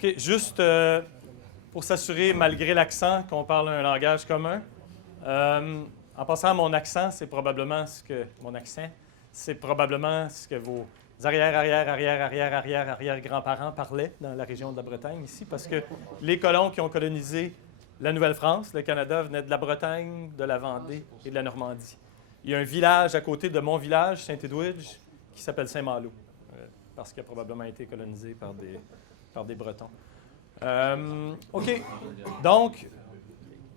OK, juste pour s'assurer, malgré l'accent, qu'on parle un langage commun. En passant, mon accent, c'est probablement ce que vos arrière-grands-parents parlaient dans la région de la Bretagne ici, parce que les colons qui ont colonisé la Nouvelle-France, le Canada, venaient de la Bretagne, de la Vendée et de la Normandie. Il y a un village à côté de mon village, Saint-Edwidge, qui s'appelle Saint-Malo, parce qu'il a probablement été colonisé par des Bretons. OK. Donc,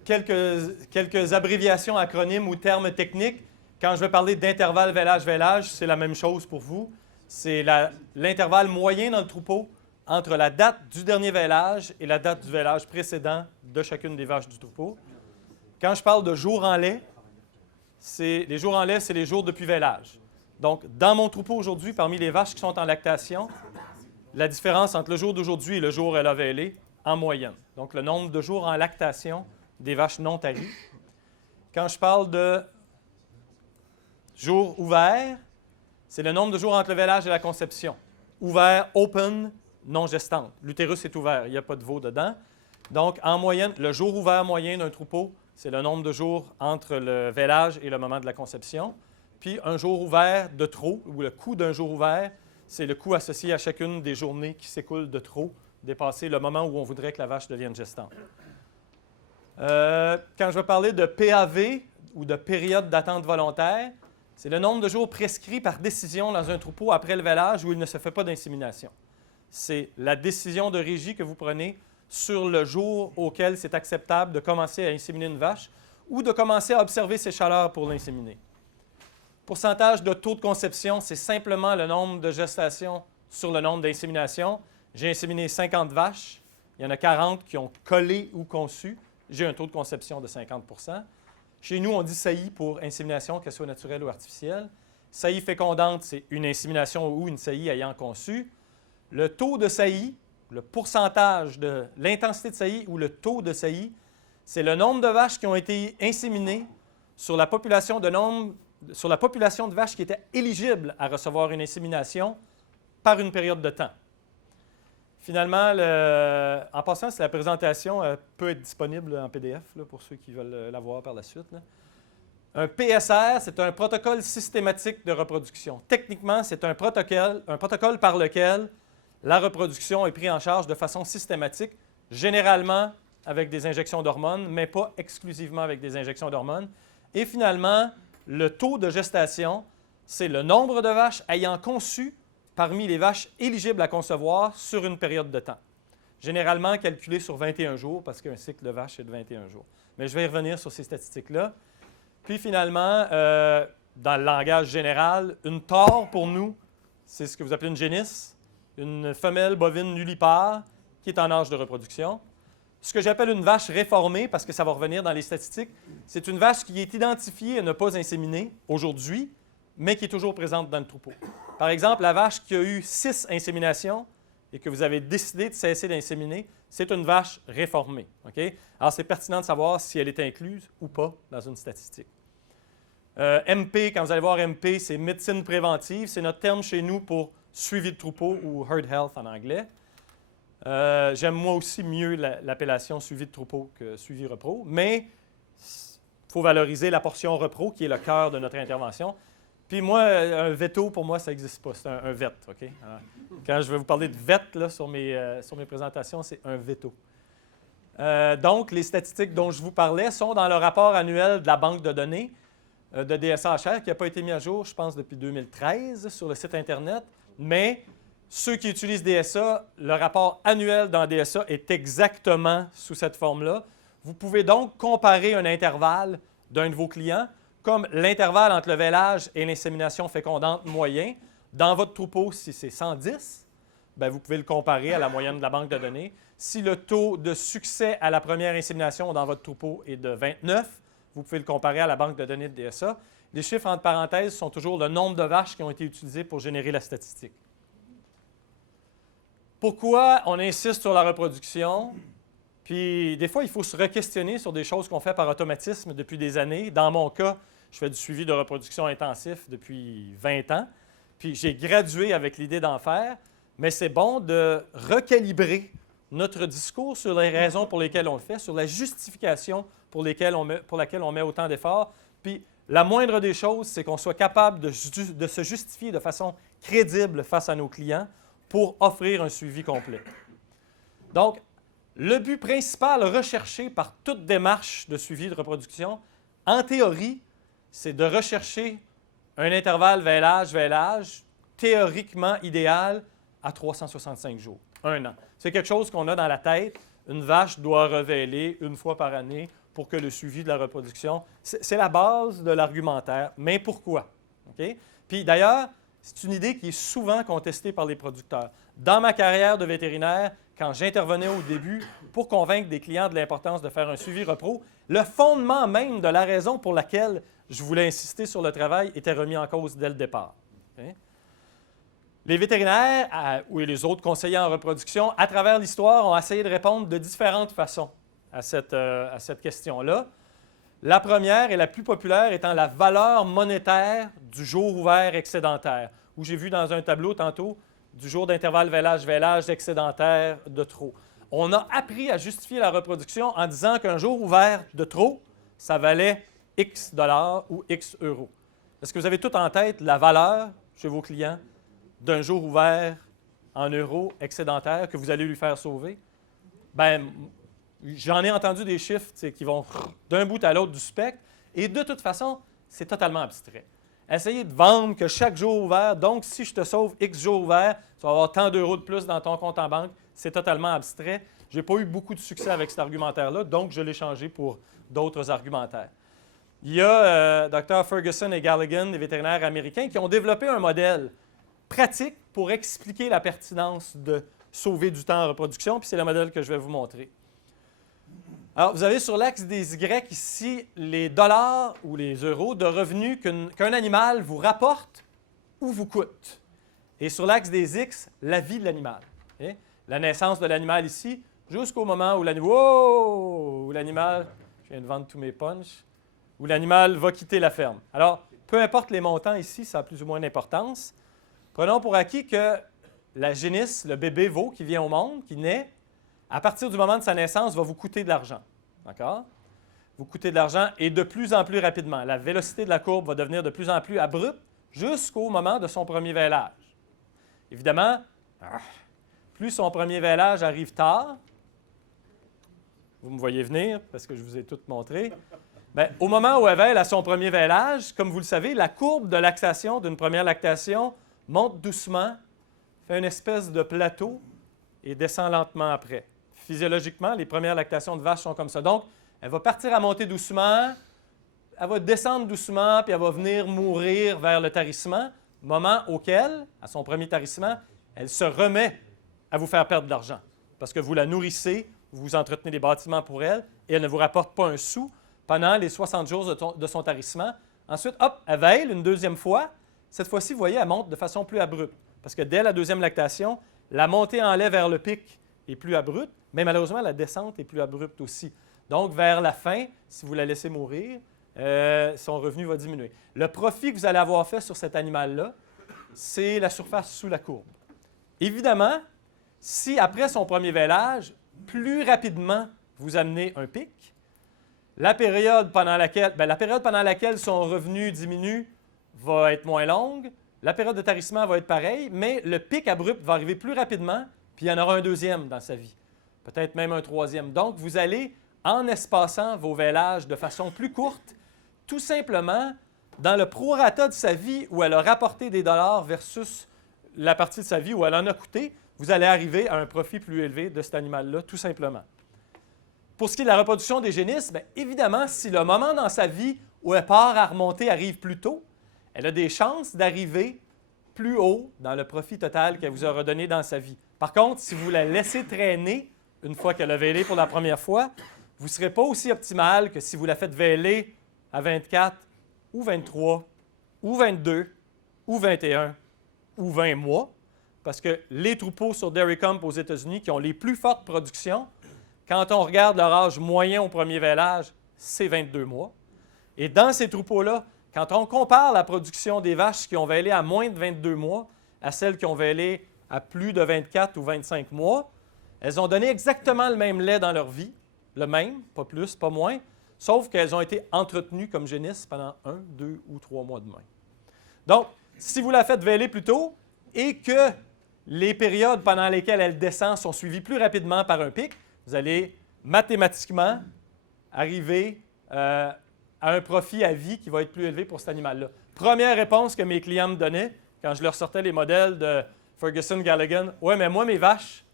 quelques abréviations, acronymes ou termes techniques. Quand je vais parler d'intervalle vélage-vélage, c'est la même chose pour vous. C'est l'intervalle moyen dans le troupeau entre la date du dernier vélage et la date du vélage précédent de chacune des vaches du troupeau. Quand je parle de jours en lait, les jours en lait, c'est les jours depuis vélage. Donc, dans mon troupeau aujourd'hui, parmi les vaches qui sont en lactation, la différence entre le jour d'aujourd'hui et le jour où elle a vélé, en moyenne. Donc, le nombre de jours en lactation des vaches non taries. Quand je parle de jours ouverts, c'est le nombre de jours entre le vélage et la conception. Ouvert, open, non gestante. L'utérus est ouvert, il n'y a pas de veau dedans. Donc, en moyenne, le jour ouvert moyen d'un troupeau, c'est le nombre de jours entre le vélage et le moment de la conception. Puis, un jour ouvert de trop, ou le coût d'un jour ouvert, c'est le coût associé à chacune des journées qui s'écoulent de trop, dépasser le moment où on voudrait que la vache devienne gestante. Quand je vais parler de PAV, ou de période d'attente volontaire, c'est le nombre de jours prescrits par décision dans un troupeau après le vélage où il ne se fait pas d'insémination. C'est la décision de régie que vous prenez sur le jour auquel c'est acceptable de commencer à inséminer une vache ou de commencer à observer ses chaleurs pour l'inséminer. Pourcentage de taux de conception, c'est simplement le nombre de gestations sur le nombre d'inséminations. J'ai inséminé 50 vaches, il y en a 40 qui ont collé ou conçu. J'ai un taux de conception de 50 %. Chez nous, on dit saillie pour insémination, qu'elle soit naturelle ou artificielle. Saillie fécondante, c'est une insémination ou une saillie ayant conçu. Le taux de saillie, le pourcentage de l'intensité de saillie ou le taux de saillie, c'est le nombre de vaches qui ont été inséminées sur la population de vaches qui étaient éligibles à recevoir une insémination par une période de temps. Finalement, en passant, la présentation peut être disponible en PDF là, pour ceux qui veulent la voir par la suite. Là. Un PSR, c'est un protocole systématique de reproduction. Techniquement, c'est un protocole par lequel la reproduction est prise en charge de façon systématique, généralement avec des injections d'hormones, mais pas exclusivement avec des injections d'hormones. Et finalement, le taux de gestation, c'est le nombre de vaches ayant conçu parmi les vaches éligibles à concevoir sur une période de temps. Généralement calculé sur 21 jours, parce qu'un cycle de vache est de 21 jours. Mais je vais y revenir sur ces statistiques-là. Puis finalement, dans le langage général, une tore pour nous, c'est ce que vous appelez une génisse, une femelle bovine nullipare qui est en âge de reproduction. Ce que j'appelle une vache réformée, parce que ça va revenir dans les statistiques, c'est une vache qui est identifiée à ne pas inséminer aujourd'hui, mais qui est toujours présente dans le troupeau. Par exemple, la vache qui a eu 6 inséminations et que vous avez décidé de cesser d'inséminer, c'est une vache réformée. Okay? Alors, c'est pertinent de savoir si elle est incluse ou pas dans une statistique. MP, quand vous allez voir MP, c'est médecine préventive. C'est notre terme chez nous pour suivi de troupeau ou herd health en anglais. J'aime moi aussi mieux l'appellation suivi de troupeau que suivi repro, mais il faut valoriser la portion repro qui est le cœur de notre intervention. Puis moi, un veto, pour moi, ça n'existe pas. C'est un VET, OK? Quand je vais vous parler de VET là, sur mes présentations, c'est un veto. Donc, les statistiques dont je vous parlais sont dans le rapport annuel de la banque de données de DSA-HR qui n'a pas été mis à jour, je pense, depuis 2013 sur le site Internet. Mais ceux qui utilisent DSA, le rapport annuel dans DSA est exactement sous cette forme-là. Vous pouvez donc comparer un intervalle d'un de vos clients comme l'intervalle entre le vélage et l'insémination fécondante moyen. Dans votre troupeau, si c'est 110, bien, vous pouvez le comparer à la moyenne de la banque de données. Si le taux de succès à la première insémination dans votre troupeau est de 29, vous pouvez le comparer à la banque de données de DSA. Les chiffres entre parenthèses sont toujours le nombre de vaches qui ont été utilisées pour générer la statistique. Pourquoi on insiste sur la reproduction? Puis, des fois, il faut se re-questionner sur des choses qu'on fait par automatisme depuis des années. Dans mon cas, je fais du suivi de reproduction intensif depuis 20 ans. Puis, j'ai gradué avec l'idée d'en faire, mais c'est bon de recalibrer notre discours sur les raisons pour lesquelles on le fait, sur la justification pour laquelle on met autant d'efforts. Puis la moindre des choses, c'est qu'on soit capable de se justifier de façon crédible face à nos clients pour offrir un suivi complet. Donc, le but principal recherché par toute démarche de suivi de reproduction, en théorie, c'est de rechercher un intervalle vêlage théoriquement idéal à 365 jours, 1 an. C'est quelque chose qu'on a dans la tête. Une vache doit revéler 1 fois par année pour que le suivi de la reproduction, c'est la base de l'argumentaire. Mais pourquoi? Okay? Puis d'ailleurs, c'est une idée qui est souvent contestée par les producteurs. Dans ma carrière de vétérinaire, quand j'intervenais au début pour convaincre des clients de l'importance de faire un suivi repro, le fondement même de la raison pour laquelle je voulais insister sur le travail était remis en cause dès le départ. Okay? Les vétérinaires ou les autres conseillers en reproduction, à travers l'histoire, ont essayé de répondre de différentes façons à cette question-là. La première et la plus populaire étant la valeur monétaire du jour ouvert excédentaire, où j'ai vu dans un tableau tantôt du jour d'intervalle vêlage excédentaire de trop. On a appris à justifier la reproduction en disant qu'un jour ouvert de trop, ça valait X dollars ou X euros. Est-ce que vous avez tout en tête la valeur chez vos clients d'un jour ouvert en euros excédentaire que vous allez lui faire sauver? Bien, j'en ai entendu des chiffres qui vont d'un bout à l'autre du spectre, et de toute façon, c'est totalement abstrait. Essayez de vendre que chaque jour ouvert, donc si je te sauve X jours ouverts, tu vas avoir tant d'euros de plus dans ton compte en banque, c'est totalement abstrait. Je n'ai pas eu beaucoup de succès avec cet argumentaire-là, donc je l'ai changé pour d'autres argumentaires. Il y a Dr. Ferguson et Galligan, des vétérinaires américains, qui ont développé un modèle pratique pour expliquer la pertinence de sauver du temps en reproduction, puis c'est le modèle que je vais vous montrer. Alors, vous avez sur l'axe des Y ici les dollars ou les euros de revenus qu'un animal vous rapporte ou vous coûte. Et sur l'axe des X, la vie de l'animal. Okay? La naissance de l'animal ici, jusqu'au moment où l'animal, je viens de vendre tous mes punchs, où l'animal va quitter la ferme. Alors, peu importe les montants ici, ça a plus ou moins d'importance. Prenons pour acquis que la génisse, le bébé veau qui vient au monde, qui naît, à partir du moment de sa naissance, va vous coûter de l'argent. D'accord? Vous coûtez de l'argent et de plus en plus rapidement. La vélocité de la courbe va devenir de plus en plus abrupte jusqu'au moment de son premier vêlage. Évidemment, plus son premier vêlage arrive tard, vous me voyez venir parce que je vous ai tout montré, bien, au moment où elle vêle à son premier vêlage, comme vous le savez, la courbe de lactation d'une première lactation monte doucement, fait une espèce de plateau et descend lentement après. Physiologiquement, les premières lactations de vaches sont comme ça. Donc, elle va partir à monter doucement, elle va descendre doucement, puis elle va venir mourir vers le tarissement, moment auquel, à son premier tarissement, elle se remet à vous faire perdre de l'argent. Parce que vous la nourrissez, vous entretenez des bâtiments pour elle, et elle ne vous rapporte pas un sou pendant les 60 jours de son tarissement. Ensuite, hop, elle veille une deuxième fois. Cette fois-ci, vous voyez, elle monte de façon plus abrupte. Parce que dès la deuxième lactation, la montée en lait vers le pic est plus abrupte, mais malheureusement, la descente est plus abrupte aussi. Donc, vers la fin, si vous la laissez mourir, son revenu va diminuer. Le profit que vous allez avoir fait sur cet animal-là, c'est la surface sous la courbe. Évidemment, si après son premier vêlage, plus rapidement vous amenez un pic, la période pendant laquelle son revenu diminue va être moins longue, la période de tarissement va être pareille, mais le pic abrupt va arriver plus rapidement, puis il y en aura un deuxième dans sa vie, peut-être même un troisième. Donc, vous allez, en espaçant vos vêlages de façon plus courte, tout simplement, dans le prorata de sa vie où elle a rapporté des dollars versus la partie de sa vie où elle en a coûté, vous allez arriver à un profit plus élevé de cet animal-là, tout simplement. Pour ce qui est de la reproduction des génisses, bien, évidemment, si le moment dans sa vie où elle part à remonter arrive plus tôt, elle a des chances d'arriver plus haut dans le profit total qu'elle vous aura donné dans sa vie. Par contre, si vous la laissez traîner une fois qu'elle a vêlé pour la première fois, vous ne serez pas aussi optimal que si vous la faites vêler à 24 ou 23 ou 22 ou 21 ou 20 mois, parce que les troupeaux sur Dairy Comp aux États-Unis qui ont les plus fortes productions, quand on regarde leur âge moyen au premier vêlage, c'est 22 mois. Et dans ces troupeaux-là, quand on compare la production des vaches qui ont vêlé à moins de 22 mois à celles qui ont vêlé à plus de 24 ou 25 mois, Elles ont donné exactement le même lait dans leur vie, le même, pas plus, pas moins, sauf qu'elles ont été entretenues comme génisses pendant 1, 2 ou 3 mois de moins. Donc, si vous la faites véler plus tôt et que les périodes pendant lesquelles elle descend sont suivies plus rapidement par un pic, vous allez mathématiquement arriver à un profit à vie qui va être plus élevé pour cet animal-là. Première réponse que mes clients me donnaient quand je leur sortais les modèles de Ferguson-Galligan, « Ouais, mais moi, mes vaches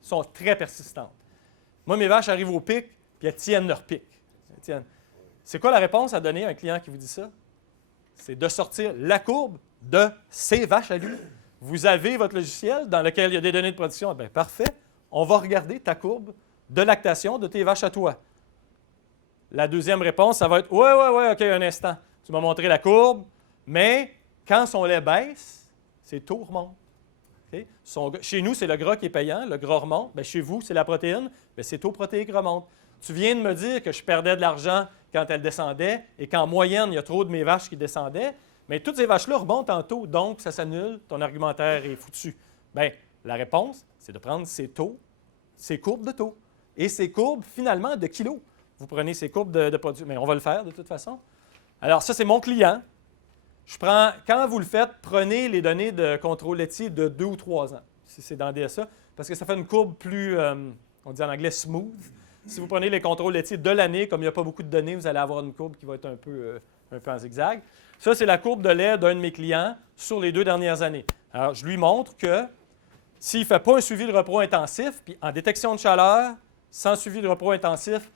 sont très persistantes. Moi, mes vaches arrivent au pic, puis elles tiennent leur pic. » C'est quoi la réponse à donner à un client qui vous dit ça? C'est de sortir la courbe de ses vaches à lui. Vous avez votre logiciel dans lequel il y a des données de production. Bien, parfait. On va regarder ta courbe de lactation de tes vaches à toi. La deuxième réponse, ça va être « Ouais, OK, un instant. Tu m'as montré la courbe, mais quand son lait baisse, ses taux remontent. Okay? Chez nous, c'est le gras qui est payant, le gras remonte. Bien, chez vous, c'est la protéine, bien, ses taux protéiques remontent. Tu viens de me dire que je perdais de l'argent quand elle descendait et qu'en moyenne, il y a trop de mes vaches qui descendaient, mais toutes ces vaches-là remontent en taux, donc ça s'annule, ton argumentaire est foutu. Bien, la réponse, c'est de prendre ces taux, ces courbes de taux, et ces courbes, finalement, de kilos. Vous prenez ces courbes de produits, mais on va le faire de toute façon. Alors, ça, c'est mon client. Quand vous le faites, prenez les données de contrôle laitier de 2 ou 3 ans, si c'est dans DSA, parce que ça fait une courbe plus, on dit en anglais, smooth. Si vous prenez les contrôles laitiers de l'année, comme il n'y a pas beaucoup de données, vous allez avoir une courbe qui va être un peu en zigzag. Ça, c'est la courbe de lait d'un de mes clients sur les 2 dernières années. Alors, je lui montre que s'il ne fait pas un suivi de repos intensif, puis en détection de chaleur, sans suivi de repos intensif,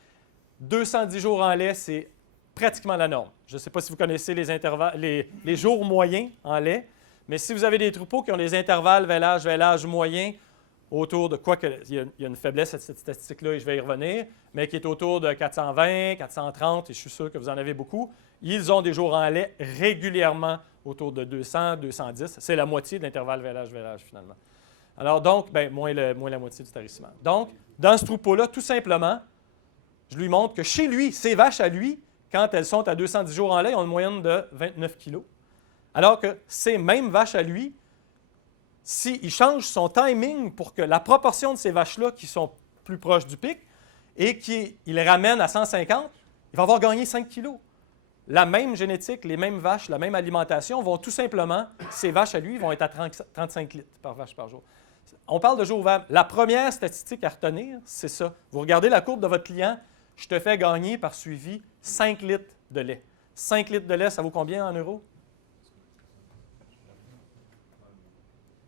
210 jours en lait, c'est pratiquement la norme. Je ne sais pas si vous connaissez les jours moyens en lait, mais si vous avez des troupeaux qui ont des intervalles vêlage moyen autour de quoi que il y a une faiblesse à cette statistique-là et je vais y revenir, mais qui est autour de 420, 430, et je suis sûr que vous en avez beaucoup, ils ont des jours en lait régulièrement autour de 200, 210. C'est la moitié de l'intervalle vêlage finalement. Alors donc, bien, moins la moitié du tarissement. Donc, dans ce troupeau-là, tout simplement, je lui montre que chez lui, ses vaches à lui, quand elles sont à 210 jours en lait, ont une moyenne de 29 kg. Alors que ces mêmes vaches à lui, s'il change son timing pour que la proportion de ces vaches-là qui sont plus proches du pic et qu'il les ramène à 150, il va avoir gagné 5 kg. La même génétique, les mêmes vaches, la même alimentation vont tout simplement, ces vaches à lui vont être à 35 litres par vache par jour. On parle de jours ouvrables. La première statistique à retenir, c'est ça. Vous regardez la courbe de votre client, je te fais gagner par suivi 5 litres de lait. 5 litres de lait, ça vaut combien en euros?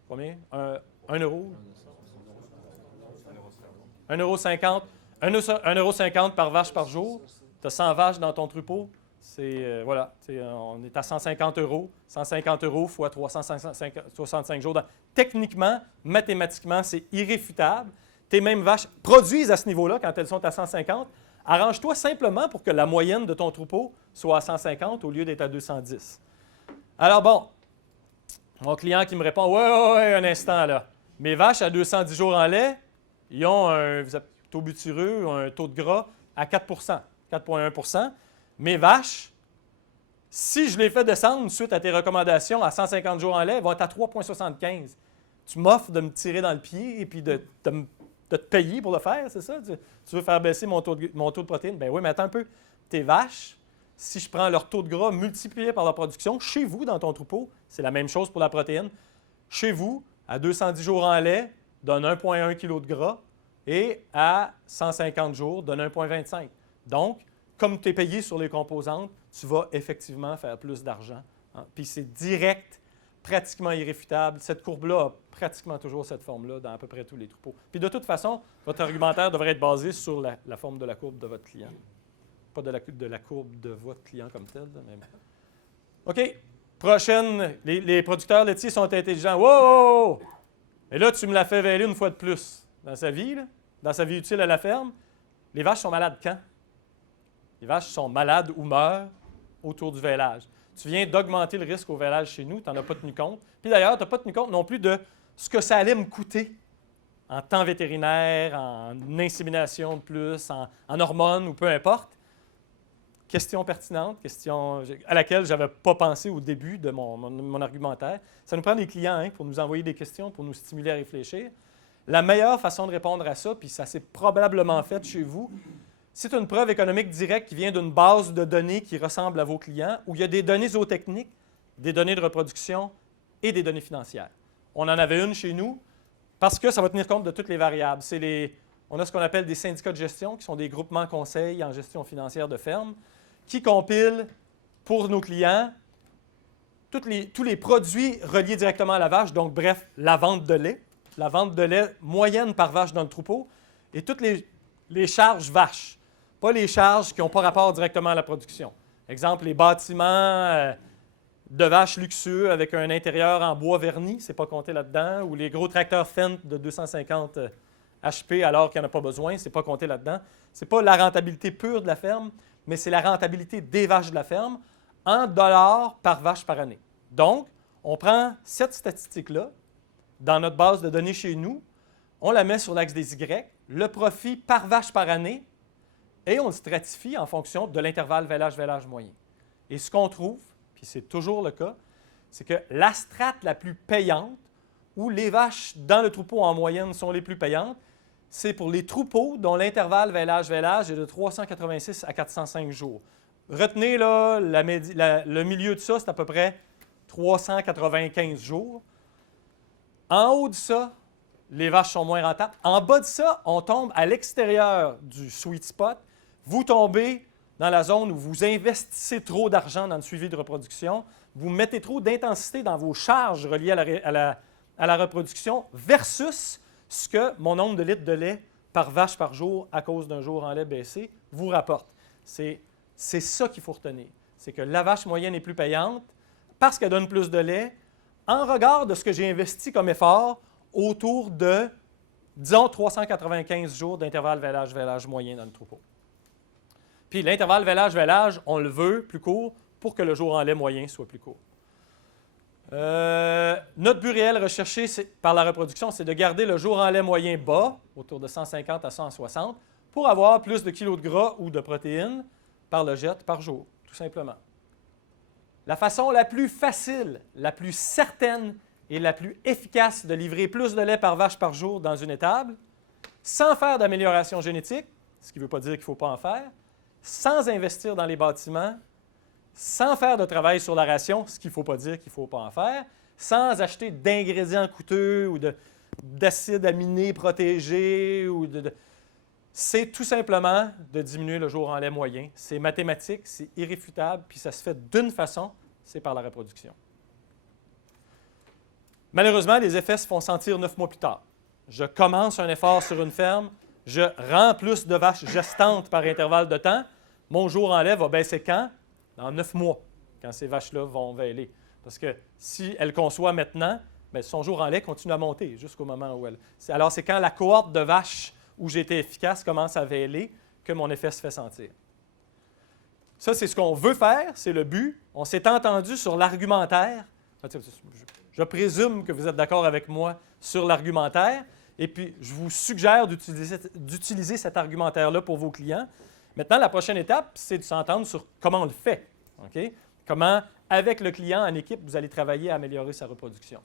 Combien? 1 euro? 1,50 € par vache par jour. Tu as 100 vaches dans ton troupeau. Voilà, on est à 150 €. 150 € fois 365 jours. Donc, techniquement, mathématiquement, c'est irréfutable. Tes mêmes vaches produisent à ce niveau-là quand elles sont à 150. Arrange-toi simplement pour que la moyenne de ton troupeau soit à 150 au lieu d'être à 210. Alors bon, mon client qui me répond « Ouais, un instant là. Mes vaches à 210 jours en lait, ils ont un taux butireux, un taux de gras à 4 4,1 %. Mes vaches, si je les fais descendre suite à tes recommandations à 150 jours en lait, elles vont être à 3,75. Tu m'offres de me tirer dans le pied et puis de te payer pour le faire, c'est ça? Tu veux faire baisser mon taux de protéines? Bien oui, mais attends un peu. Tes vaches, si je prends leur taux de gras multiplié par leur production, chez vous, dans ton troupeau, c'est la même chose pour la protéine. Chez vous, à 210 jours en lait, donne 1,1 kg de gras et à 150 jours, donne 1,25. Donc, comme tu es payé sur les composantes, tu vas effectivement faire plus d'argent. Hein? Puis c'est direct, pratiquement irréfutable. Cette courbe-là a pratiquement toujours cette forme-là dans à peu près tous les troupeaux. Puis de toute façon, votre argumentaire devrait être basé sur la forme de la courbe de votre client. Pas de la courbe de votre client comme tel. Mais... OK. Prochaine, les producteurs laitiers sont intelligents. Wow! Et là, tu me l'as fait vêler une fois de plus. Dans sa vie, là, dans sa vie utile à la ferme, les vaches sont malades quand? Les vaches sont malades ou meurent autour du vêlage. Tu viens d'augmenter le risque au vêlage chez nous, tu n'en as pas tenu compte. Puis d'ailleurs, tu n'as pas tenu compte non plus de ce que ça allait me coûter en temps vétérinaire, en insémination de plus, en hormones ou peu importe. Question pertinente, question à laquelle je n'avais pas pensé au début de mon argumentaire. Ça nous prend des clients pour nous envoyer des questions, pour nous stimuler à réfléchir. La meilleure façon de répondre à ça, puis ça s'est probablement fait chez vous, c'est une preuve économique directe qui vient d'une base de données qui ressemble à vos clients, où il y a des données zootechniques, des données de reproduction et des données financières. On en avait une chez nous parce que ça va tenir compte de toutes les variables. On a ce qu'on appelle des syndicats de gestion, qui sont des groupements conseils en gestion financière de ferme, qui compilent pour nos clients tous les produits reliés directement à la vache, donc bref, la vente de lait moyenne par vache dans le troupeau, et toutes les charges vaches, pas les charges qui n'ont pas rapport directement à la production. Exemple, les bâtiments de vaches luxueux avec un intérieur en bois verni, ce n'est pas compté là-dedans, ou les gros tracteurs Fendt de 250 HP alors qu'il n'y en a pas besoin, ce n'est pas compté là-dedans. Ce n'est pas la rentabilité pure de la ferme, mais c'est la rentabilité des vaches de la ferme en dollars par vache par année. Donc, on prend cette statistique-là dans notre base de données chez nous, on la met sur l'axe des Y, le profit par vache par année, et on le stratifie en fonction de l'intervalle vêlage-vêlage moyen. Et ce qu'on trouve, puis c'est toujours le cas, c'est que la strate la plus payante, où les vaches dans le troupeau en moyenne sont les plus payantes, c'est pour les troupeaux dont l'intervalle vêlage-vêlage est de 386 à 405 jours. Retenez là, le milieu de ça, c'est à peu près 395 jours. En haut de ça, les vaches sont moins rentables. En bas de ça, on tombe à l'extérieur du sweet spot. Vous tombez dans la zone où vous investissez trop d'argent dans le suivi de reproduction, vous mettez trop d'intensité dans vos charges reliées à la reproduction versus ce que mon nombre de litres de lait par vache par jour à cause d'un jour en lait baissé vous rapporte. C'est ça qu'il faut retenir. C'est que la vache moyenne est plus payante parce qu'elle donne plus de lait en regard de ce que j'ai investi comme effort autour de, disons, 395 jours d'intervalle vêlage-vêlage moyen dans le troupeau. Puis l'intervalle vêlage-vêlage, on le veut plus court pour que le jour en lait moyen soit plus court. Notre but réel recherché par la reproduction, c'est de garder le jour en lait moyen bas, autour de 150 à 160, pour avoir plus de kilos de gras ou de protéines par le jet par jour, tout simplement. La façon la plus facile, la plus certaine et la plus efficace de livrer plus de lait par vache par jour dans une étable, sans faire d'amélioration génétique, ce qui ne veut pas dire qu'il ne faut pas en faire, sans investir dans les bâtiments, sans faire de travail sur la ration, ce qu'il ne faut pas dire qu'il ne faut pas en faire, sans acheter d'ingrédients coûteux ou d'acides aminés protégés. C'est tout simplement de diminuer le jour en lait moyen. C'est mathématique, c'est irréfutable, puis ça se fait d'une façon, c'est par la reproduction. Malheureusement, les effets se font sentir 9 mois plus tard. Je commence un effort sur une ferme, je rends plus de vaches gestantes par intervalle de temps. Mon jour en lait va baisser quand? Dans 9 mois, quand ces vaches-là vont vêler. Parce que si elles conçoivent maintenant, bien, son jour en lait continue à monter jusqu'au moment où elle... Alors, c'est quand la cohorte de vaches où j'ai été efficace commence à vêler que mon effet se fait sentir. Ça, c'est ce qu'on veut faire, c'est le but. On s'est entendu sur l'argumentaire. Je présume que vous êtes d'accord avec moi sur l'argumentaire. Et puis, je vous suggère d'utiliser cet argumentaire-là pour vos clients. Maintenant, la prochaine étape, c'est de s'entendre sur comment on le fait. Okay? Comment, avec le client en équipe, vous allez travailler à améliorer sa reproduction.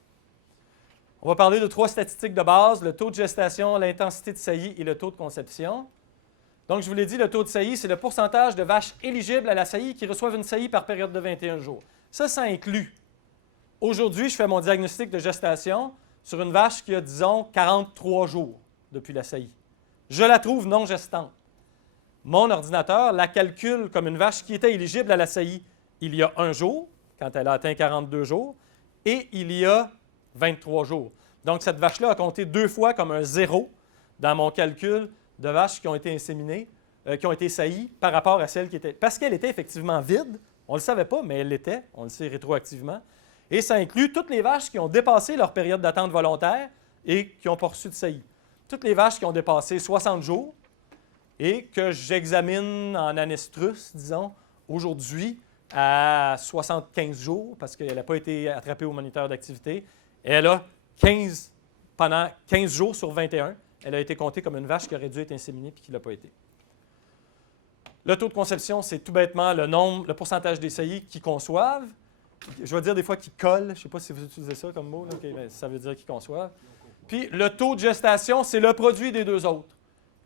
On va parler de 3 statistiques de base, le taux de gestation, l'intensité de saillie et le taux de conception. Donc, je vous l'ai dit, le taux de saillie, c'est le pourcentage de vaches éligibles à la saillie qui reçoivent une saillie par période de 21 jours. Ça inclut. Aujourd'hui, je fais mon diagnostic de gestation sur une vache qui a, disons, 43 jours depuis la saillie. Je la trouve non gestante. Mon ordinateur la calcule comme une vache qui était éligible à la saillie il y a 1 jour, quand elle a atteint 42 jours, et il y a 23 jours. Donc, cette vache-là a compté 2 fois comme un 0 dans mon calcul de vaches qui ont été inséminées, qui ont été saillies par rapport à celle qui était... Parce qu'elle était effectivement vide, on ne le savait pas, mais elle l'était, on le sait rétroactivement. Et ça inclut toutes les vaches qui ont dépassé leur période d'attente volontaire et qui n'ont pas reçu de saillie. Toutes les vaches qui ont dépassé 60 jours et que j'examine en anestrus, disons, aujourd'hui à 75 jours, parce qu'elle n'a pas été attrapée au moniteur d'activité. Et elle a pendant 15 jours sur 21, elle a été comptée comme une vache qui aurait dû être inséminée et qui ne l'a pas été. Le taux de conception, c'est tout bêtement le pourcentage des saillies qui conçoivent. Je vais dire des fois qui collent. Je ne sais pas si vous utilisez ça comme mot. Là. Okay, ça veut dire qu'ils conçoivent. Puis le taux de gestation, c'est le produit des deux autres.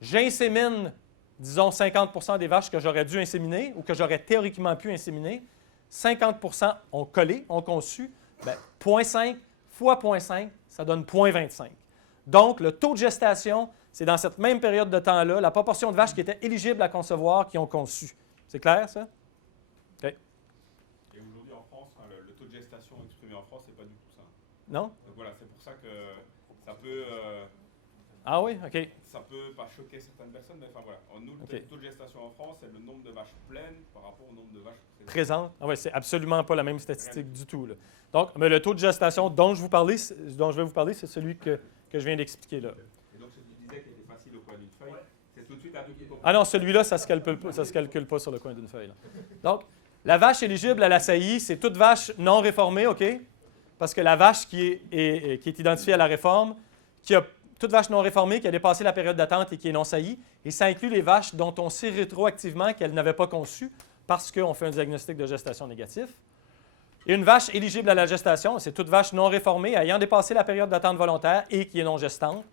J'insémine, disons, 50 des vaches que j'aurais dû inséminer ou que j'aurais théoriquement pu inséminer. 50 ont collé, ont conçu. Bien, 0,5 fois 0,5, ça donne 0,25. Donc, le taux de gestation, c'est dans cette même période de temps-là, la proportion de vaches qui étaient éligibles à concevoir qui ont conçu. C'est clair, ça? OK. Et aujourd'hui, en France, le taux de gestation exprimé en France, c'est pas du tout ça. Non? Donc voilà, c'est pour ça que ça peut... Ah oui? OK. Ça peut pas choquer certaines personnes, mais enfin voilà. Nous, le taux de gestation en France, c'est le nombre de vaches pleines par rapport au nombre de vaches présentes. Ah oui, c'est absolument pas la même statistique du tout, là. Donc, mais le taux de gestation dont je vais vous parler, c'est celui que je viens d'expliquer là. Et donc, ce que tu disais qui était facile au coin d'une feuille, c'est tout de suite un peu plus compliqué. Ah non, celui-là, ça ne se calcule pas sur le coin d'une feuille, là. Donc, la vache éligible à la saillie, c'est toute vache non réformée, OK? Parce que la vache qui est identifiée à la réforme, toute vache non réformée qui a dépassé la période d'attente et qui est non saillie, et ça inclut les vaches dont on sait rétroactivement qu'elles n'avaient pas conçu parce qu'on fait un diagnostic de gestation négatif. Et une vache éligible à la gestation, c'est toute vache non réformée ayant dépassé la période d'attente volontaire et qui est non gestante,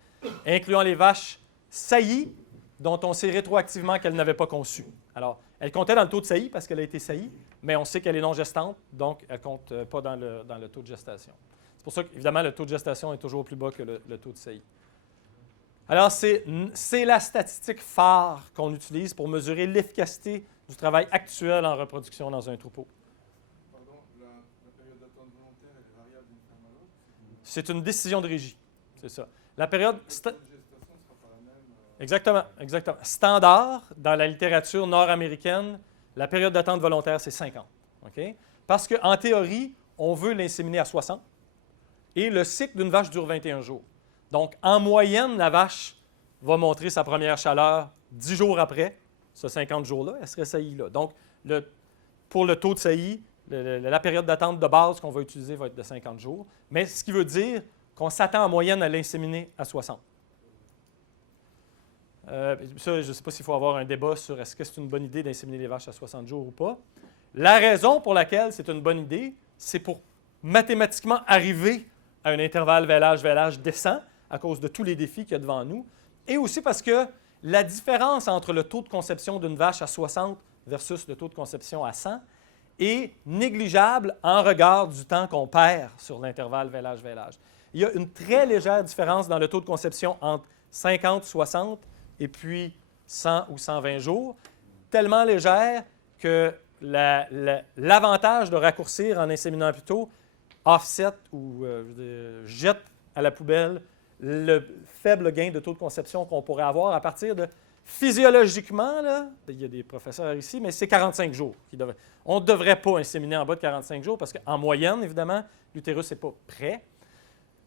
incluant les vaches saillies dont on sait rétroactivement qu'elles n'avaient pas conçu. Alors, elle comptait dans le taux de saillie parce qu'elle a été saillie, mais on sait qu'elle est non gestante, donc elle ne compte pas dans le taux de gestation. C'est pour ça qu'évidemment, le taux de gestation est toujours plus bas que le taux de saillie. Alors, c'est la statistique phare qu'on utilise pour mesurer l'efficacité du travail actuel en reproduction dans un troupeau. Pardon, la période d'attente volontaire, elle est variable d'une ferme à l'autre? C'est une décision de régie, c'est ça. La période... La gestation ne sera pas la même. Exactement, exactement. Standard, dans la littérature nord-américaine, la période d'attente volontaire, c'est 50. OK? Parce qu'en théorie, on veut l'inséminer à 60 et le cycle d'une vache dure 21 jours. Donc, en moyenne, la vache va montrer sa première chaleur 10 jours après, ce 50 jours-là, elle serait saillie là. Donc, pour le taux de saillie, la période d'attente de base qu'on va utiliser va être de 50 jours, mais ce qui veut dire qu'on s'attend en moyenne à l'inséminer à 60. Ça, je ne sais pas s'il faut avoir un débat sur est-ce que c'est une bonne idée d'inséminer les vaches à 60 jours ou pas. La raison pour laquelle c'est une bonne idée, c'est pour mathématiquement arriver à un intervalle vêlage-vêlage décent à cause de tous les défis qu'il y a devant nous, et aussi parce que la différence entre le taux de conception d'une vache à 60 versus le taux de conception à 100 est négligeable en regard du temps qu'on perd sur l'intervalle vêlage-vêlage. Il y a une très légère différence dans le taux de conception entre 50, 60 et puis 100 ou 120 jours, tellement légère que l'avantage de raccourcir en inséminant plus tôt offset ou jette à la poubelle le faible gain de taux de conception qu'on pourrait avoir à partir de, physiologiquement, là, il y a des professeurs ici, mais c'est 45 jours. On ne devrait pas inséminer en bas de 45 jours parce qu'en moyenne, évidemment, l'utérus n'est pas prêt.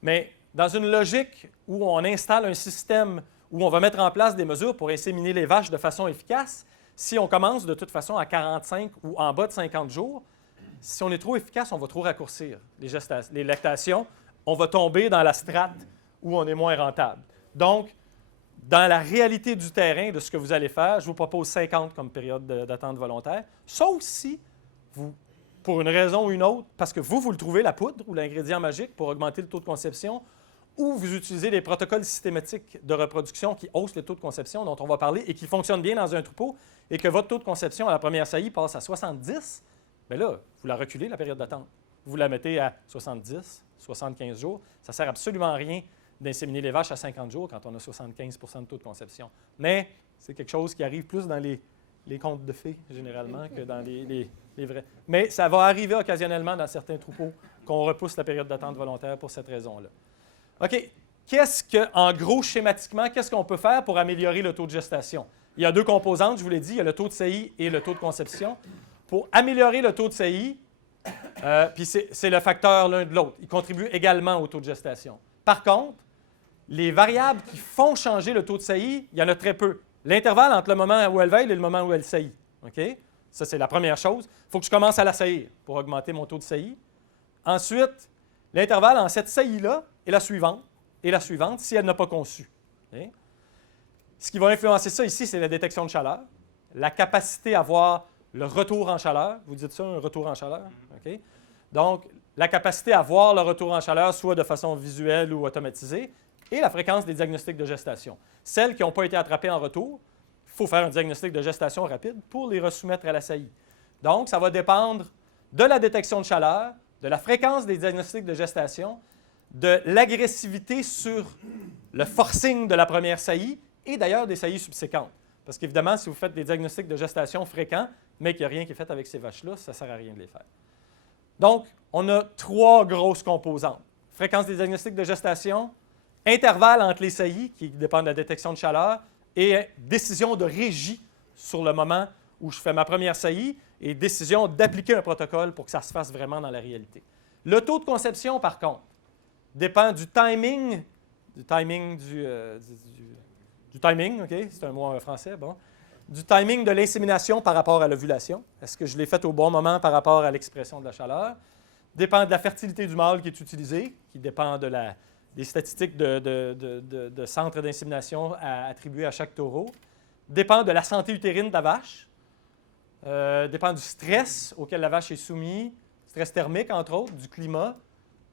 Mais dans une logique où on installe un système où on va mettre en place des mesures pour inséminer les vaches de façon efficace, si on commence de toute façon à 45 ou en bas de 50 jours, si on est trop efficace, on va trop raccourcir les lactations. On va tomber dans la strate où on est moins rentable. Donc, dans la réalité du terrain, de ce que vous allez faire, je vous propose 50 comme période d'attente volontaire, sauf si vous, pour une raison ou une autre, parce que vous le trouvez, la poudre ou l'ingrédient magique pour augmenter le taux de conception, ou vous utilisez des protocoles systématiques de reproduction qui haussent le taux de conception dont on va parler et qui fonctionnent bien dans un troupeau, et que votre taux de conception à la première saillie passe à 70, bien là, vous la reculez, la période d'attente. Vous la mettez à 70, 75 jours. Ça ne sert absolument à rien d'inséminer les vaches à 50 jours quand on a 75 de taux de conception. Mais c'est quelque chose qui arrive plus dans les contes de fées, généralement, que dans les vrais. Mais ça va arriver occasionnellement dans certains troupeaux qu'on repousse la période d'attente volontaire pour cette raison-là. OK. En gros, schématiquement, qu'est-ce qu'on peut faire pour améliorer le taux de gestation? Il y a deux composantes, je vous l'ai dit, il y a le taux de saillie et le taux de conception. Pour améliorer le taux de saillie, puis c'est le facteur l'un de l'autre, il contribue également au taux de gestation. Par contre, les variables qui font changer le taux de saillie, il y en a très peu. L'intervalle entre le moment où elle veille et le moment où elle saillit. OK? Ça, c'est la première chose. Il faut que je commence à la saillir pour augmenter mon taux de saillie. Ensuite, l'intervalle en cette saillie-là et la suivante, si elle n'a pas conçu. Okay? Ce qui va influencer ça ici, c'est la détection de chaleur, la capacité à voir le retour en chaleur. Vous dites ça, un retour en chaleur? OK? Donc, la capacité à voir le retour en chaleur, soit de façon visuelle ou automatisée, et la fréquence des diagnostics de gestation. Celles qui n'ont pas été attrapées en retour, il faut faire un diagnostic de gestation rapide pour les resoumettre à la saillie. Donc, ça va dépendre de la détection de chaleur, de la fréquence des diagnostics de gestation, de l'agressivité sur le forcing de la première saillie et d'ailleurs des saillies subséquentes. Parce qu'évidemment, si vous faites des diagnostics de gestation fréquents, mais qu'il n'y a rien qui est fait avec ces vaches-là, ça ne sert à rien de les faire. Donc, on a 3 grosses composantes. Fréquence des diagnostics de gestation, intervalle entre les saillies, qui dépend de la détection de chaleur, et décision de régie sur le moment où je fais ma première saillie, et décision d'appliquer un protocole pour que ça se fasse vraiment dans la réalité. Le taux de conception, par contre, dépend du timing, OK? C'est un mot français, bon. Du timing de l'insémination par rapport à l'ovulation. Est-ce que je l'ai faite au bon moment par rapport à l'expression de la chaleur? Dépend de la fertilité du mâle qui est utilisé, qui dépend des statistiques de centre d'insémination attribués à chaque taureau. Dépend de la santé utérine de la vache. Dépend du stress auquel la vache est soumise, stress thermique, entre autres, du climat.